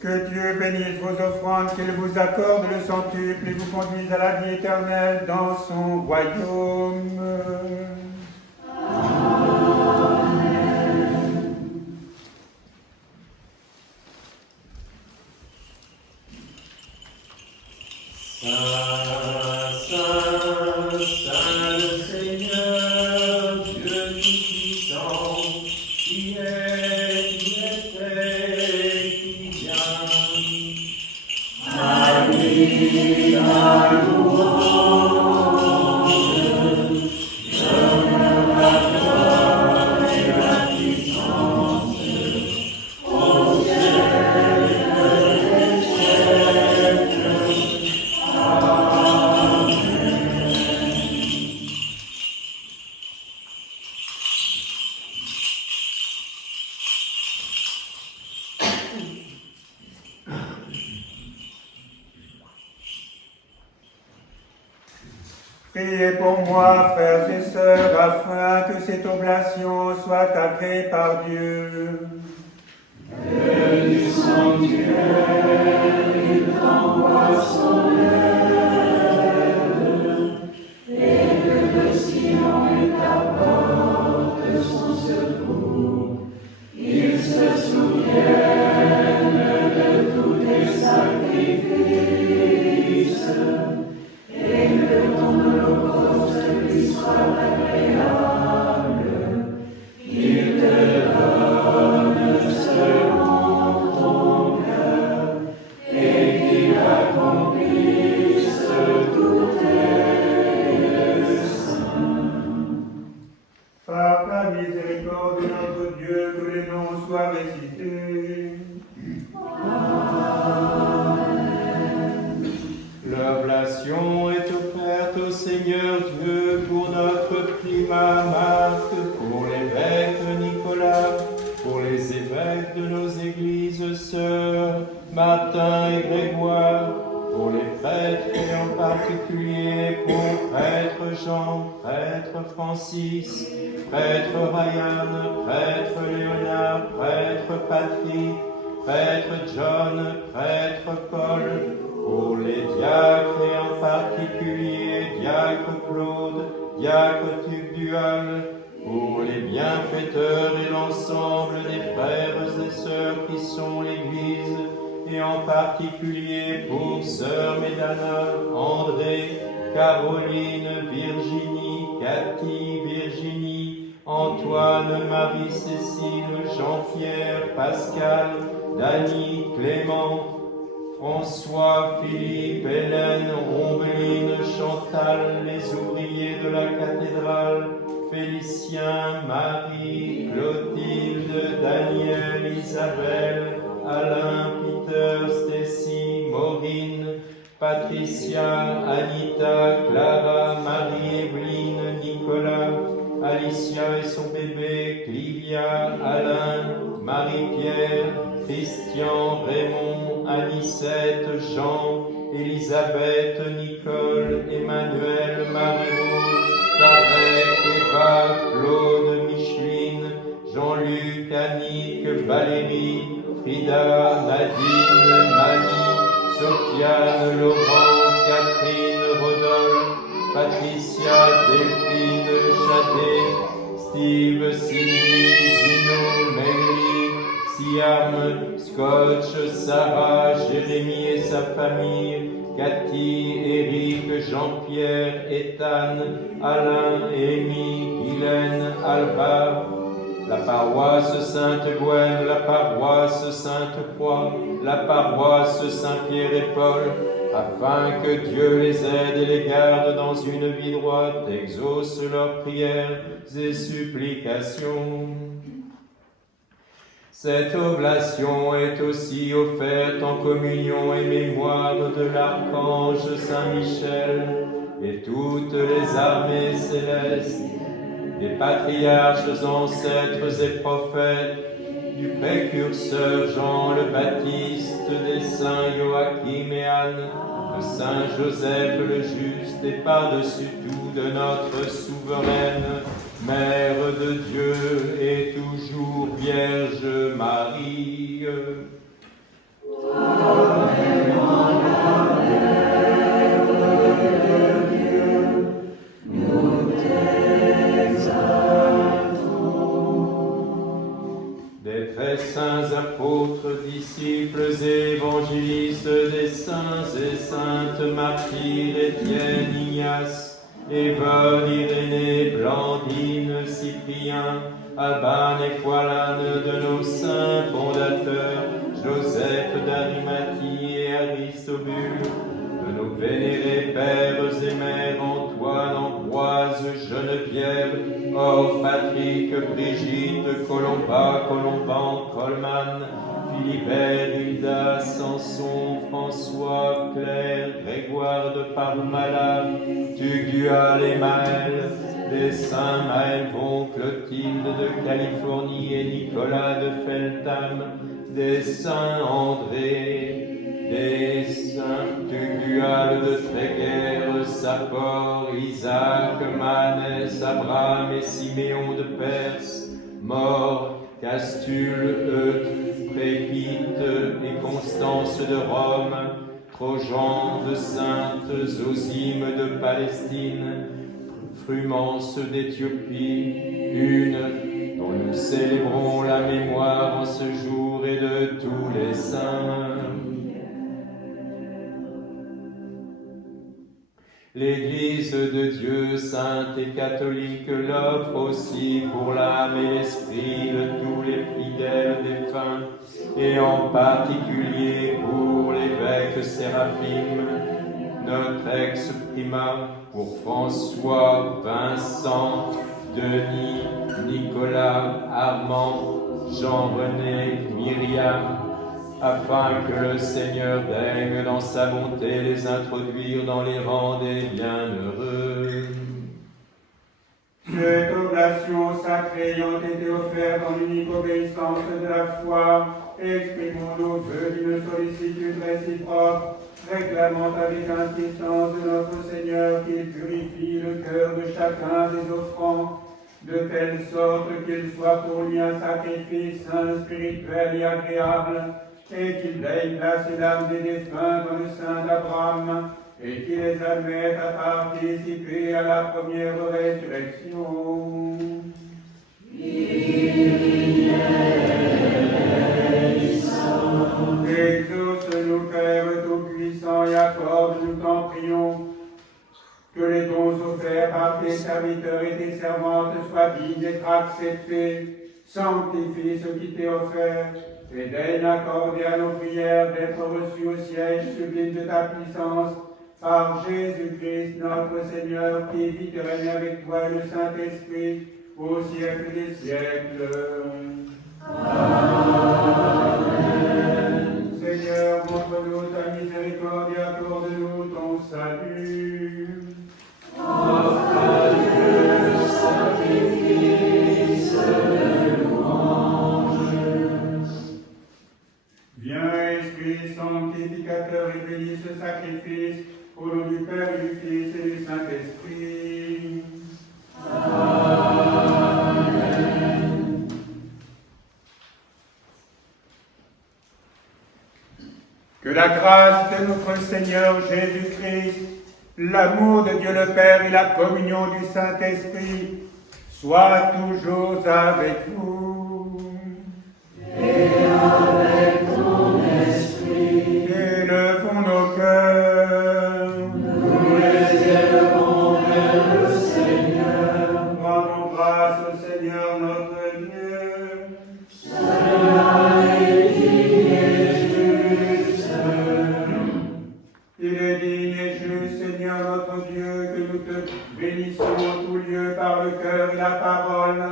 Que Dieu bénisse vos offrandes, qu'il vous accorde le centuple et vous conduise à la vie éternelle dans son royaume. Saint, Saint, Saint le Seigneur, Dieu Tout-Puissant, qui est, qui était, qui vient. Marie, la louange, donne la gloire et la puissance au ciel des siècles. Amen. Priez pour moi, frères et sœurs, afin que cette oblation soit agréée par Dieu. Que du sanctuaire il t'envoie son aide, et que de Sion il t'apporte son secours. Il se souvienne de tous tes sacrifices, et que ton holocauste lui soit agréable. Il te donne selon ton cœur, et qu'il accomplisse tous tes desseins. Par la miséricorde de notre Dieu, que les noms soient récités. L'oblation est offerte au Seigneur Dieu pour notre primat Marc, pour l'évêque Nicolas, pour les évêques de nos églises sœurs, Martin et Grégoire, pour les prêtres et en particulier pour prêtre Jean, prêtre Francis, prêtre Ryan, prêtre Léonard, prêtre Patrick, prêtre John, prêtre Paul, pour les diacres et en particulier diacre Claude, diacre Tugdual, pour les bienfaiteurs et l'ensemble des frères et sœurs qui sont l'Église, et en particulier pour sœur Médana, André, Caroline, Virginie, Cathy, Virginie, Antoine, Marie-Cécile, Jean-Pierre, Pascal, Dany, Clément, François, Philippe, Hélène, Rombeline, Chantal, les ouvriers de la cathédrale, Félicien, Marie, Clotilde, Daniel, Isabelle, Alain, Peter, Stécie, Maureen, Patricia, Anita, Clara, Marie-Evelyne, Nicolas, Alicia et son bébé, Clivia, Alain, Marie-Pierre, Christian, Raymond, Anicette, Jean, Elisabeth, Nicole, Emmanuel, Marie-Rose, Tarek, Eva, Claude, Micheline, Jean-Luc, Annick, Valérie, Frida, Nadine, Mani, Sofiane, Laurent, Catherine, Rodolphe, Patricia, Delphine, Chadet, Steve, Sylvie, Gino, Mary, Siam, Scotch, Sarah, Jérémie et sa famille, Cathy, Eric, Jean-Pierre, Ethan, Alain, Amy, Guylaine, Alba, la paroisse Sainte-Gwen, la paroisse Sainte-Croix, la paroisse Saint-Pierre et Paul, afin que Dieu les aide et les garde dans une vie droite, exauce leurs prières et supplications. Cette oblation est aussi offerte en communion et mémoire de l'archange Saint-Michel et toutes les armées célestes, des patriarches, ancêtres et prophètes, du précurseur Jean le Baptiste, des saints Joachim et Anne, de saint Joseph le Juste, et par-dessus tout de notre souveraine, Mère de Dieu et toujours Vierge Marie. Toi Des très saints apôtres, disciples et évangélistes, des saints et saintes martyrs, Étienne, Ignace, Évode, Irénée, Blandine, Cyprien, Alban et Foilane, de nos saints fondateurs, Joseph d'Arimathie et Aristobule, de nos vénérés pères et mères, Antoine, Ambroise, Geneviève, Or, Patrick, Brigitte, Colomba, Colomban, Colman, Philibert, Hilda, Samson, François, Claire, Grégoire de Parmala, Tugual et Maël, des saints Maëlvon, Clotilde de Californie et Nicolas de Feltham, des saints André, des saints Tugual de Tréguer, Sapor, Isaac, Manès, Abraham et Siméon de Perse, Maure, Castule, Eutre, Prépite et Constance de Rome, Trojan de Sainte, Zosime de Palestine, Frumence d'Éthiopie, une dont nous célébrons la mémoire en ce jour et de tous les saints. L'Église de Dieu sainte et catholique l'offre aussi pour l'âme et l'esprit de tous les fidèles défunts, et en particulier pour l'évêque Séraphime, notre ex-primat, pour François, Vincent, Denis, Nicolas, Armand, Jean-René, Myriam, afin que le Seigneur daigne dans sa bonté les introduire dans les rangs des bienheureux. Cette oblation sacrée ayant été offerte en unique obéissance de la foi, exprimons nos vœux d'une sollicitude réciproque, réclamant avec insistance de notre Seigneur qu'il purifie le cœur de chacun des offrants, de telle sorte qu'il soit pour lui un sacrifice saint, spirituel et agréable, et qu'il daigne placer l'âme des défunts dans le sein d'Abraham, et qu'il les admette à participer à la première résurrection. Exauce-nous, Père Tout-Puissant, et accorde-nous, t'en prions, que les dons offerts par tes serviteurs et tes servantes soient dignes d'être acceptés. Sanctifie ce qui t'est offert, et daigne accorder à nos prières d'être reçues au siège sublime de ta puissance, par Jésus-Christ notre Seigneur, qui vit et règne avec toi et le Saint-Esprit, au siècle des siècles. Amen. Seigneur, montre-nous ta miséricorde et accorde-nous ton salut. Offre Dieu, sacrifice de louange. Viens, Esprit sanctificateur, et bénis ce sacrifice, au nom du Père, et du Fils et du Saint-Esprit. Amen. Que la grâce de notre Seigneur Jésus-Christ, l'amour de Dieu le Père et la communion du Saint-Esprit soient toujours avec vous. Et avec ton esprit. Élevons nos cœurs. Nous les élevons vers le Seigneur. Rendons grâce au Seigneur notre Dieu. Cela est digne et juste. Il est digne et juste, Seigneur notre Dieu, que nous te bénissons en tout lieu par le cœur et la parole.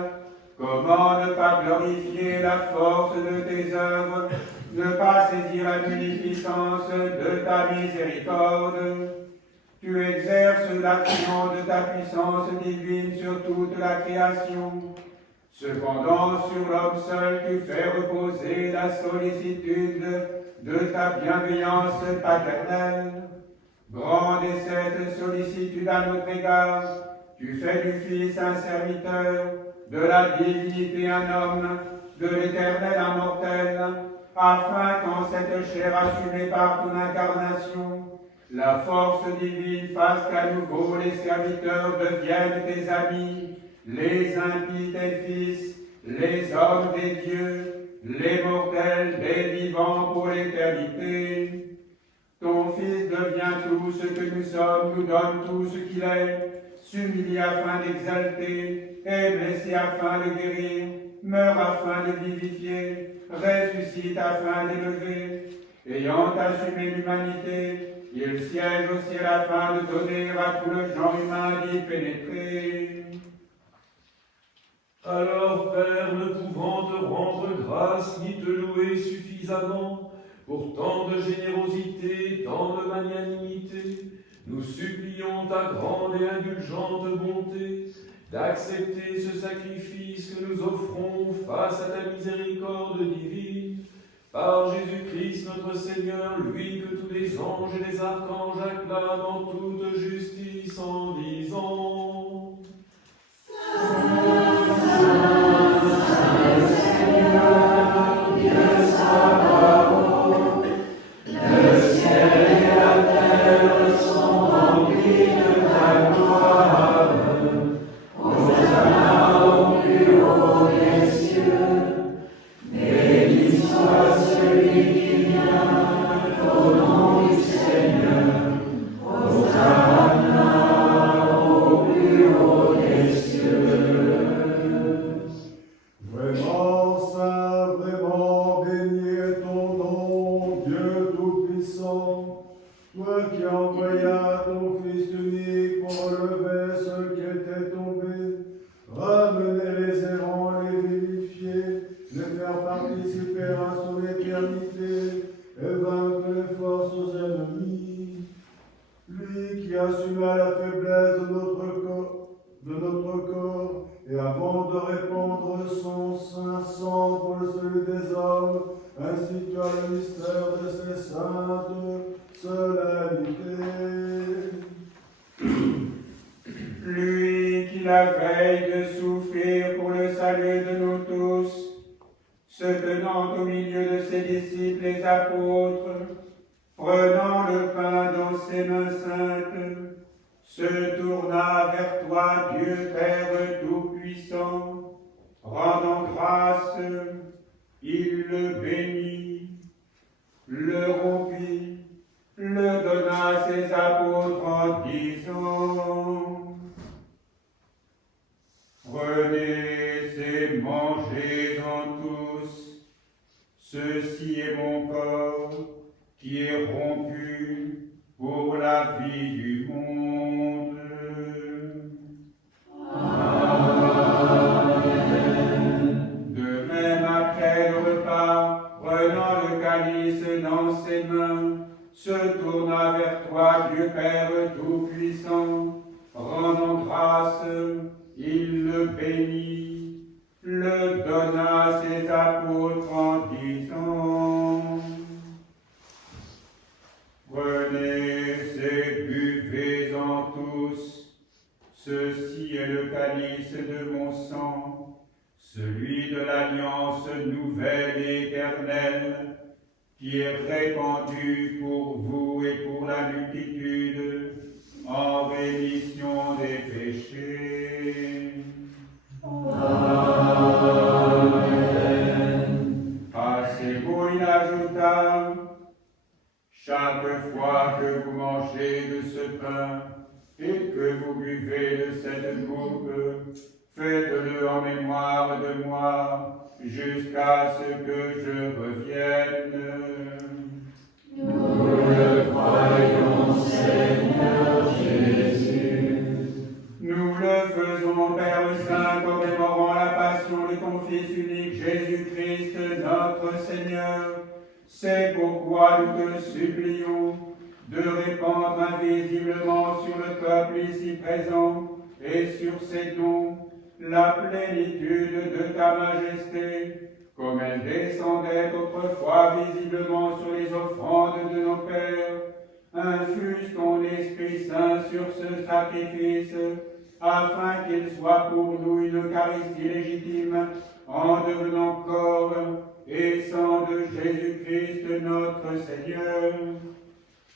Comment ne pas glorifier la force de tes œuvres, ne pas saisir la bénéficence de ta miséricorde? Tu exerces l'action de ta puissance divine sur toute la création. Cependant, sur l'homme seul, tu fais reposer la sollicitude de ta bienveillance paternelle. Grande est cette sollicitude à notre égard. Tu fais du Fils un serviteur, de la divinité un homme, de l'éternel un mortel, afin qu'en cette chair assumée par ton incarnation, la force divine fasse qu'à nouveau les serviteurs deviennent tes amis, les impies tes fils, les hommes des dieux, les mortels des vivants pour l'éternité. Ton Fils devient tout ce que nous sommes, nous donne tout ce qu'il est, s'humilie afin d'exalter, est blessé afin de guérir, meurt afin de vivifier, ressuscite afin d'élever. Ayant assumé l'humanité, il siège au ciel afin de donner à tout le genre humain d'y pénétrer. Alors, Père, ne pouvant te rendre grâce ni te louer suffisamment, pour tant de générosité, tant de magnanimité, nous supplions ta grande et indulgente bonté d'accepter ce sacrifice que nous offrons face à ta miséricorde divine, par Jésus-Christ notre Seigneur, lui que tous les anges et les archanges acclament en toute justice en disant: Vraiment saint, vraiment béni est ton nom, Dieu Tout-Puissant, toi qui envoya ton Fils unique pour relever ceux qui étaient tombés, ramener les errants, les vivifier, les faire participer à son éternité et vaincre les forces aux ennemis. Lui qui assuma la faiblesse de notre corps, et avant de répandre son saint sang pour le salut des hommes, institua le mystère de ses saintes solennités. Lui qui la veille de souffrir pour le salut de nous tous, se tenant au milieu de ses disciples les apôtres, prenant le pain dans ses mains saintes, se tourna vers toi, Dieu Père Tout-Puissant, rendant grâce, il le bénit, le rompit, le donna à ses apôtres en disant: Prenez et mangez-en tous, ceci est mon corps qui est rompu pour la vie du monde. De même, après le repas, prenant le calice dans ses mains, se tourna vers toi, Dieu Père Tout-Puissant, rendant grâce, il le bénit, le donna à ses apôtres en disant: Prenez et buvez-en tous, ceci est le calice de mon sang, celui de l'alliance nouvelle et éternelle, qui est répandu pour vous et pour la multitude, en rémission des péchés. Amen. À ces mots, il ajouta: Chaque fois que vous mangez de ce pain et que vous buvez de cette coupe, faites-le en mémoire de moi, jusqu'à ce que je revienne. Nous le croyons, Seigneur Jésus. Nous le faisons, Père Saint, commémorant la passion de ton Fils unique, Jésus-Christ, notre Seigneur. C'est pourquoi nous te supplions de répandre invisiblement sur le peuple ici présent et sur ses dons la plénitude de ta majesté, comme elle descendait autrefois visiblement sur les offrandes de nos pères. Infuse ton Esprit Saint sur ce sacrifice, afin qu'il soit pour nous une Eucharistie légitime, en devenant corps et sang de Jésus-Christ notre Seigneur.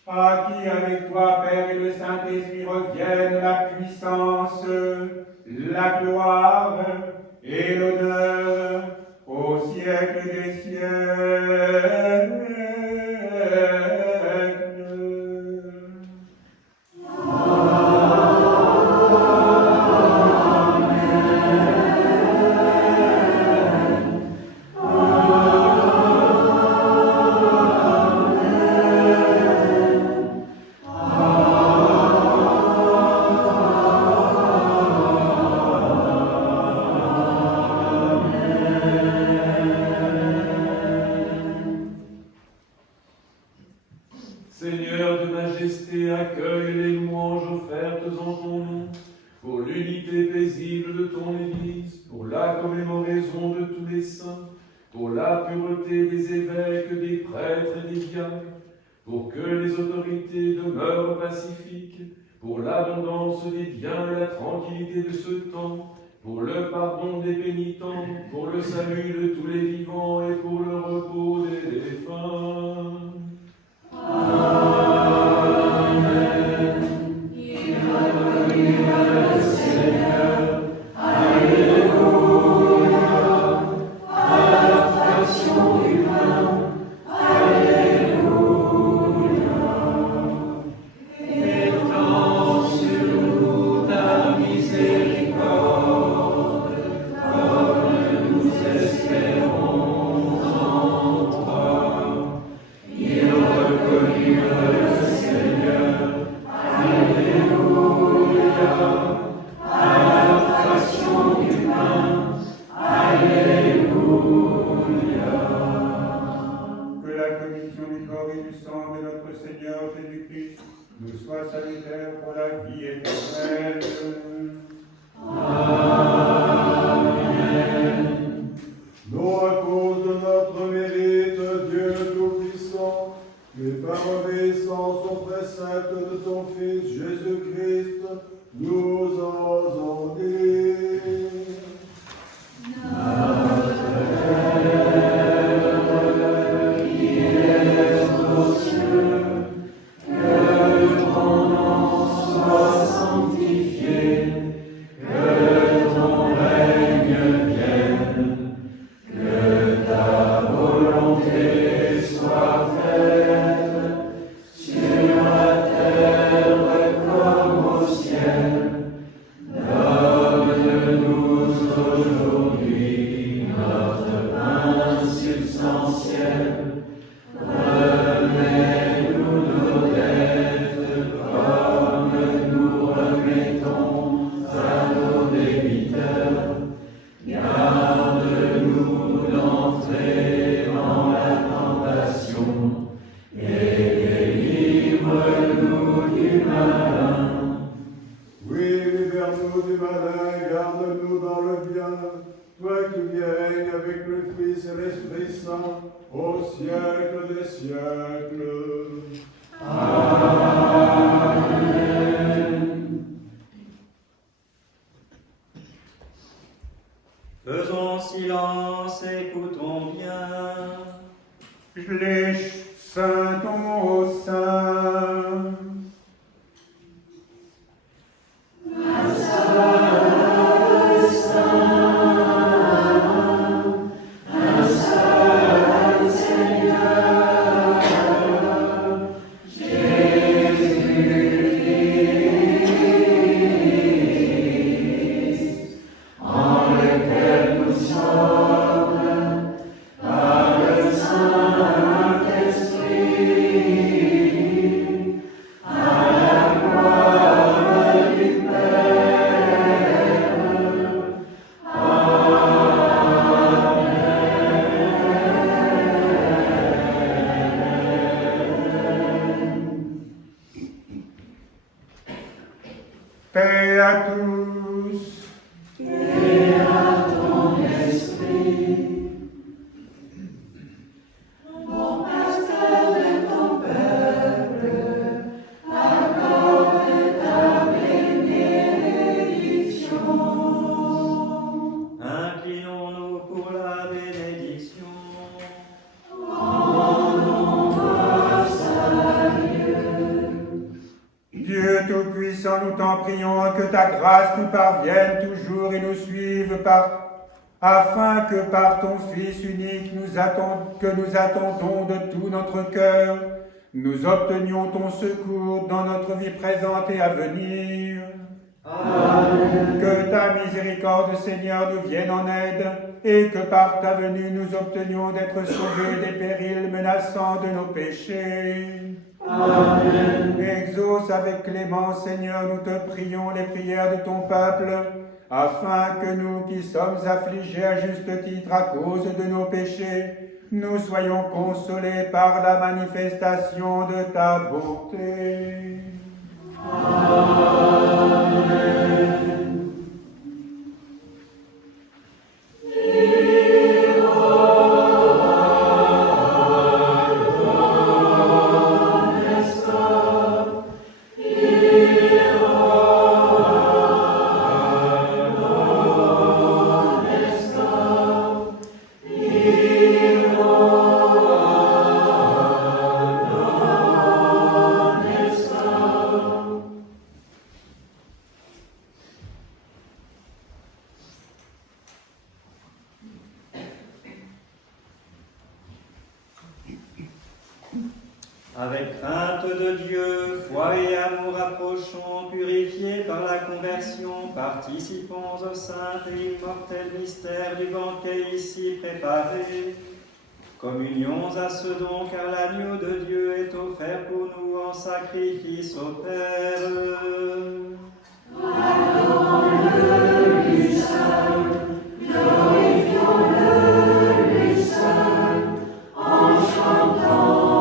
À qui avec toi, Père et le Saint-Esprit, reviennent la puissance, la gloire et l'honneur au siècle des siècles. Seigneur de majesté, accueille les louanges offertes en ton nom, pour l'unité paisible de ton Église, pour la commémoraison de tous les saints, pour la pureté des évêques, des prêtres et des diacres, pour que les autorités demeurent pacifiques, pour l'abondance des biens et la tranquillité de ce temps, pour le pardon des pénitents, pour le salut de tous les vivants et pour le repos des défunts. Que la communion du corps et du sang de notre Seigneur Jésus-Christ nous soit salutaire pour la vie éternelle. Non à cause de notre mérite, Dieu Tout-Puissant, mais par obéissance au précepte de ton Fils Jésus-Christ, nous osons dire. Oui, libère-nous du malin, garde-nous dans le bien, toi qui règnes avec le Fils et l'Esprit Saint, au siècle des siècles. Faisons silence, écoutons bien. Les saints au sein. Saint-Esprit, nous t'en prions que ta grâce nous parvienne toujours et nous suive afin que par ton Fils unique que nous attendons de tout notre cœur, nous obtenions ton secours dans notre vie présente et à venir. Amen. Que ta miséricorde, Seigneur, nous vienne en aide et que par ta venue nous obtenions d'être sauvés des périls menaçants de nos péchés. Amen. Exauce avec clémence, Seigneur, nous te prions les prières de ton peuple, afin que nous qui sommes affligés à juste titre à cause de nos péchés, nous soyons consolés par la manifestation de ta bonté. Amen. Avec crainte de Dieu, foi et amour approchons, purifiés par la conversion, participons au saint et immortel mystère du banquet ici préparé. Communions à ce don, car l'agneau de Dieu est offert pour nous en sacrifice au Père. Adorons-le, lui seul, glorifions-le, lui seul, en chantant.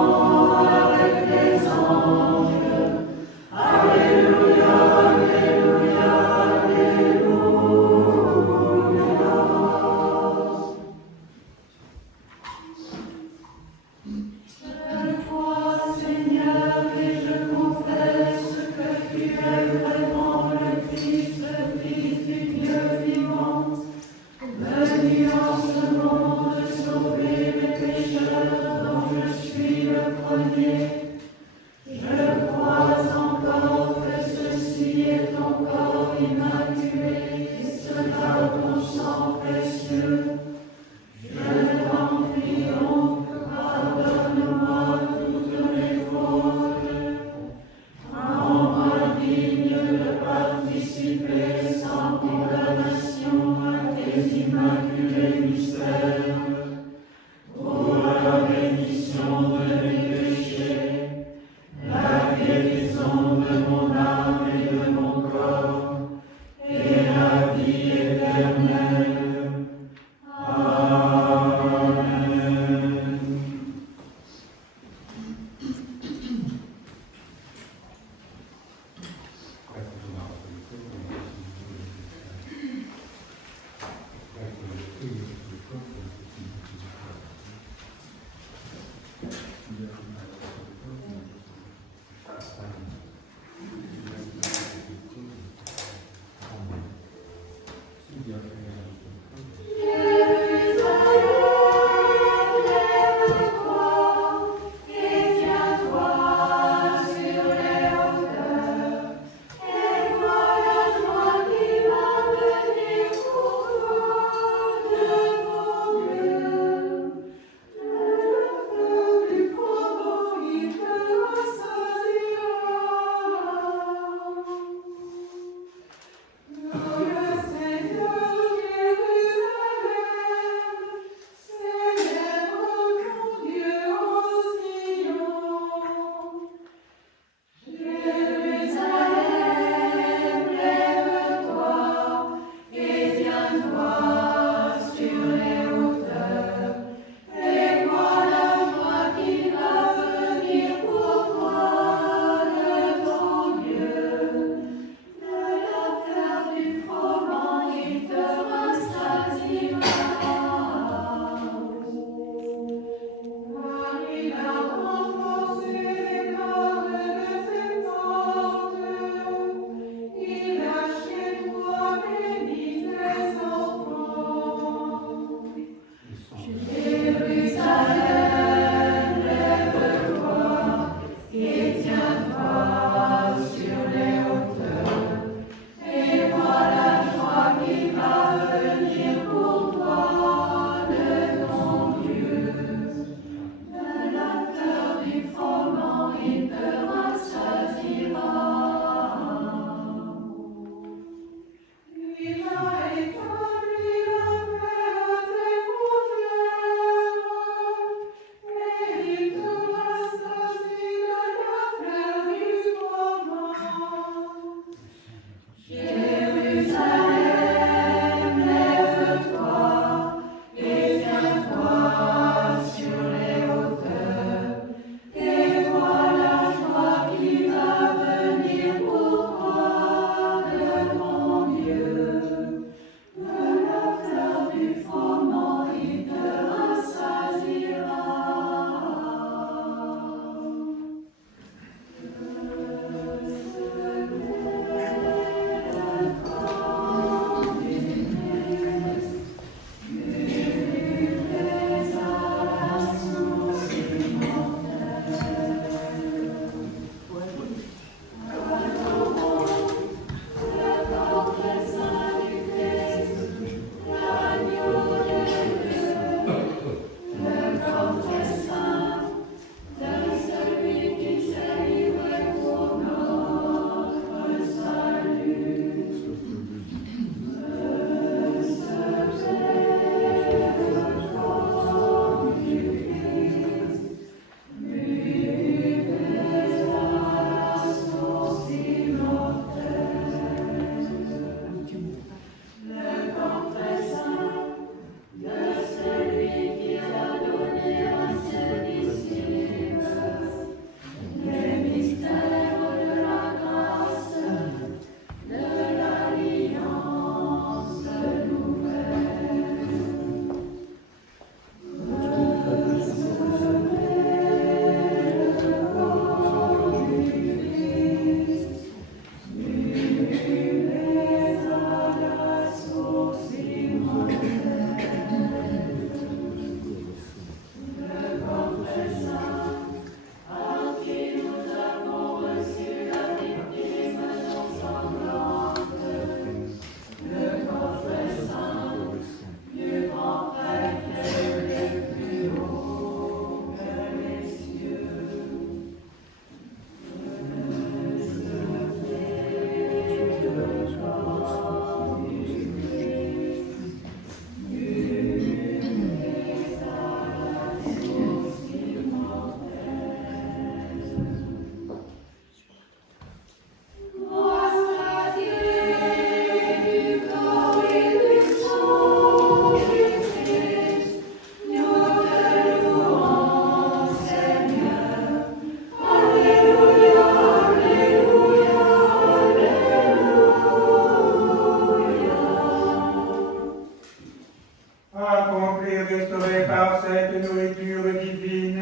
accomplir, restaurés par cette nourriture divine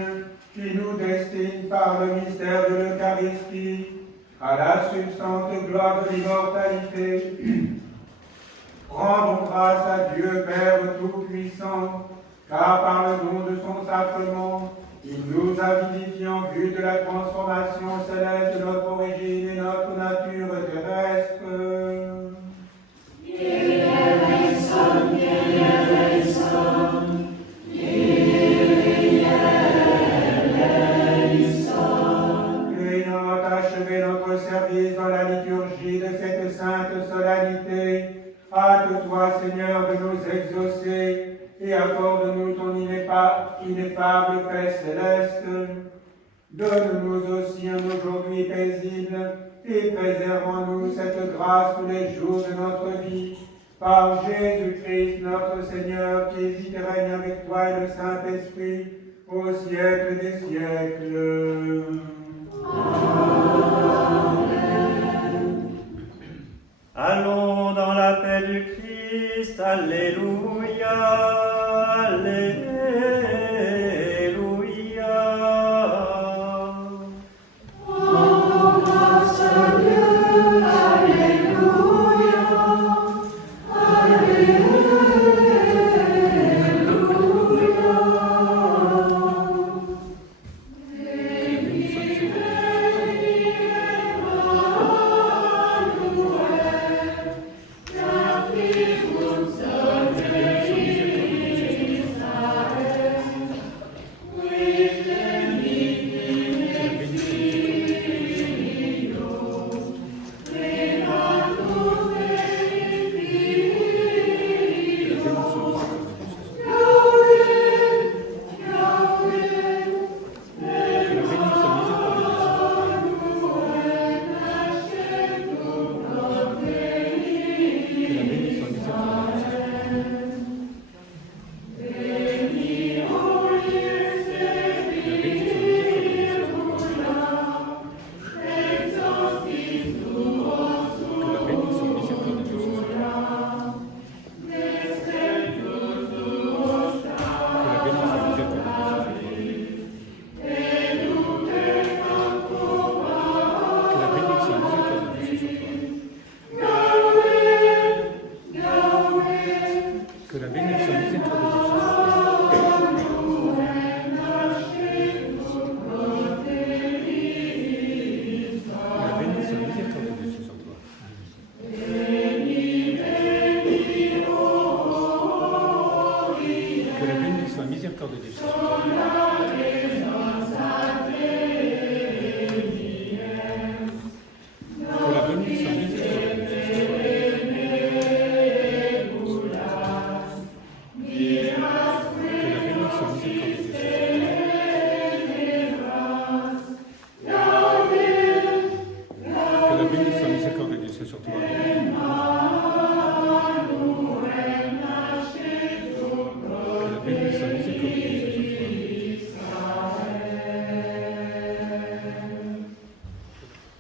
qui nous destine par le mystère de l'Eucharistie à la substante gloire de l'immortalité. Rendons grâce à Dieu Père Tout-Puissant, car par le don de son sacrement, il nous a vivifiés en vue de la transformation céleste de notre origine et notre nature terrestre. Ayant achevé notre service dans la liturgie de cette sainte solennité, hâte-toi, Seigneur, de nous exaucer et accorde-nous ton ineffable paix céleste. Donne-nous aussi un aujourd'hui paisible et préservons-nous cette grâce tous les jours de notre vie. Par Jésus-Christ, notre Seigneur, qui vit et règne avec toi et le Saint-Esprit, au siècle des siècles. Allons dans la paix du Christ, Alléluia, Alléluia. Oh, grâce à Dieu, Alléluia, Alléluia.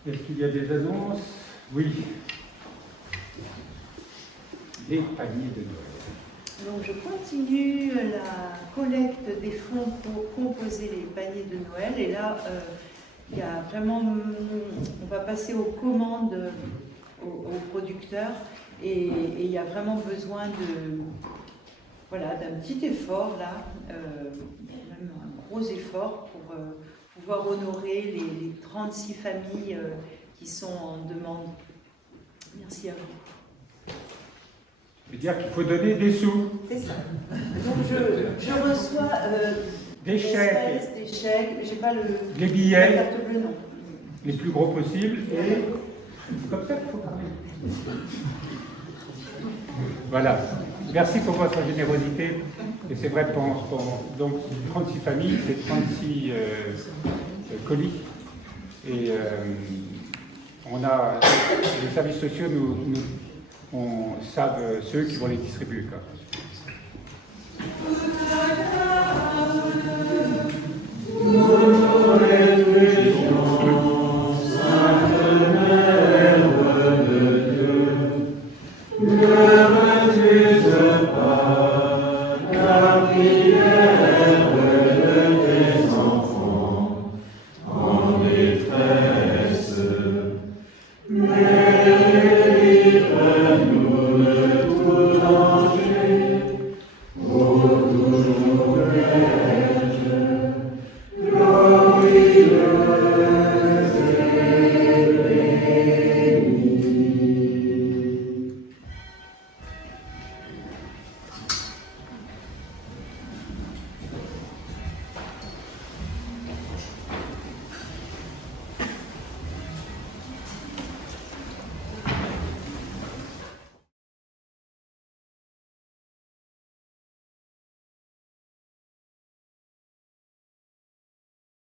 Est-ce qu'il y a des annonces? Oui. Les paniers de Noël. Donc je continue la collecte des fonds pour composer les paniers de Noël. Et là, il y a vraiment, on va passer aux commandes aux producteurs. Et il y a vraiment besoin d'un petit effort là, même un gros effort pour pouvoir honorer les 36 familles qui sont en demande. Merci à vous. Ça veut dire qu'il faut donner des sous. C'est ça. Donc je reçois des chèques, j'ai pas les billets, la carte bleue, non. les plus gros possibles, et c'est comme ça qu'il faut parler. Voilà. Merci pour votre générosité. Et c'est vrai, donc 36 familles, c'est 36 colis. Et on a les services sociaux on savent ceux qui vont les distribuer. Quoi. Ne refuse pas. merveilleux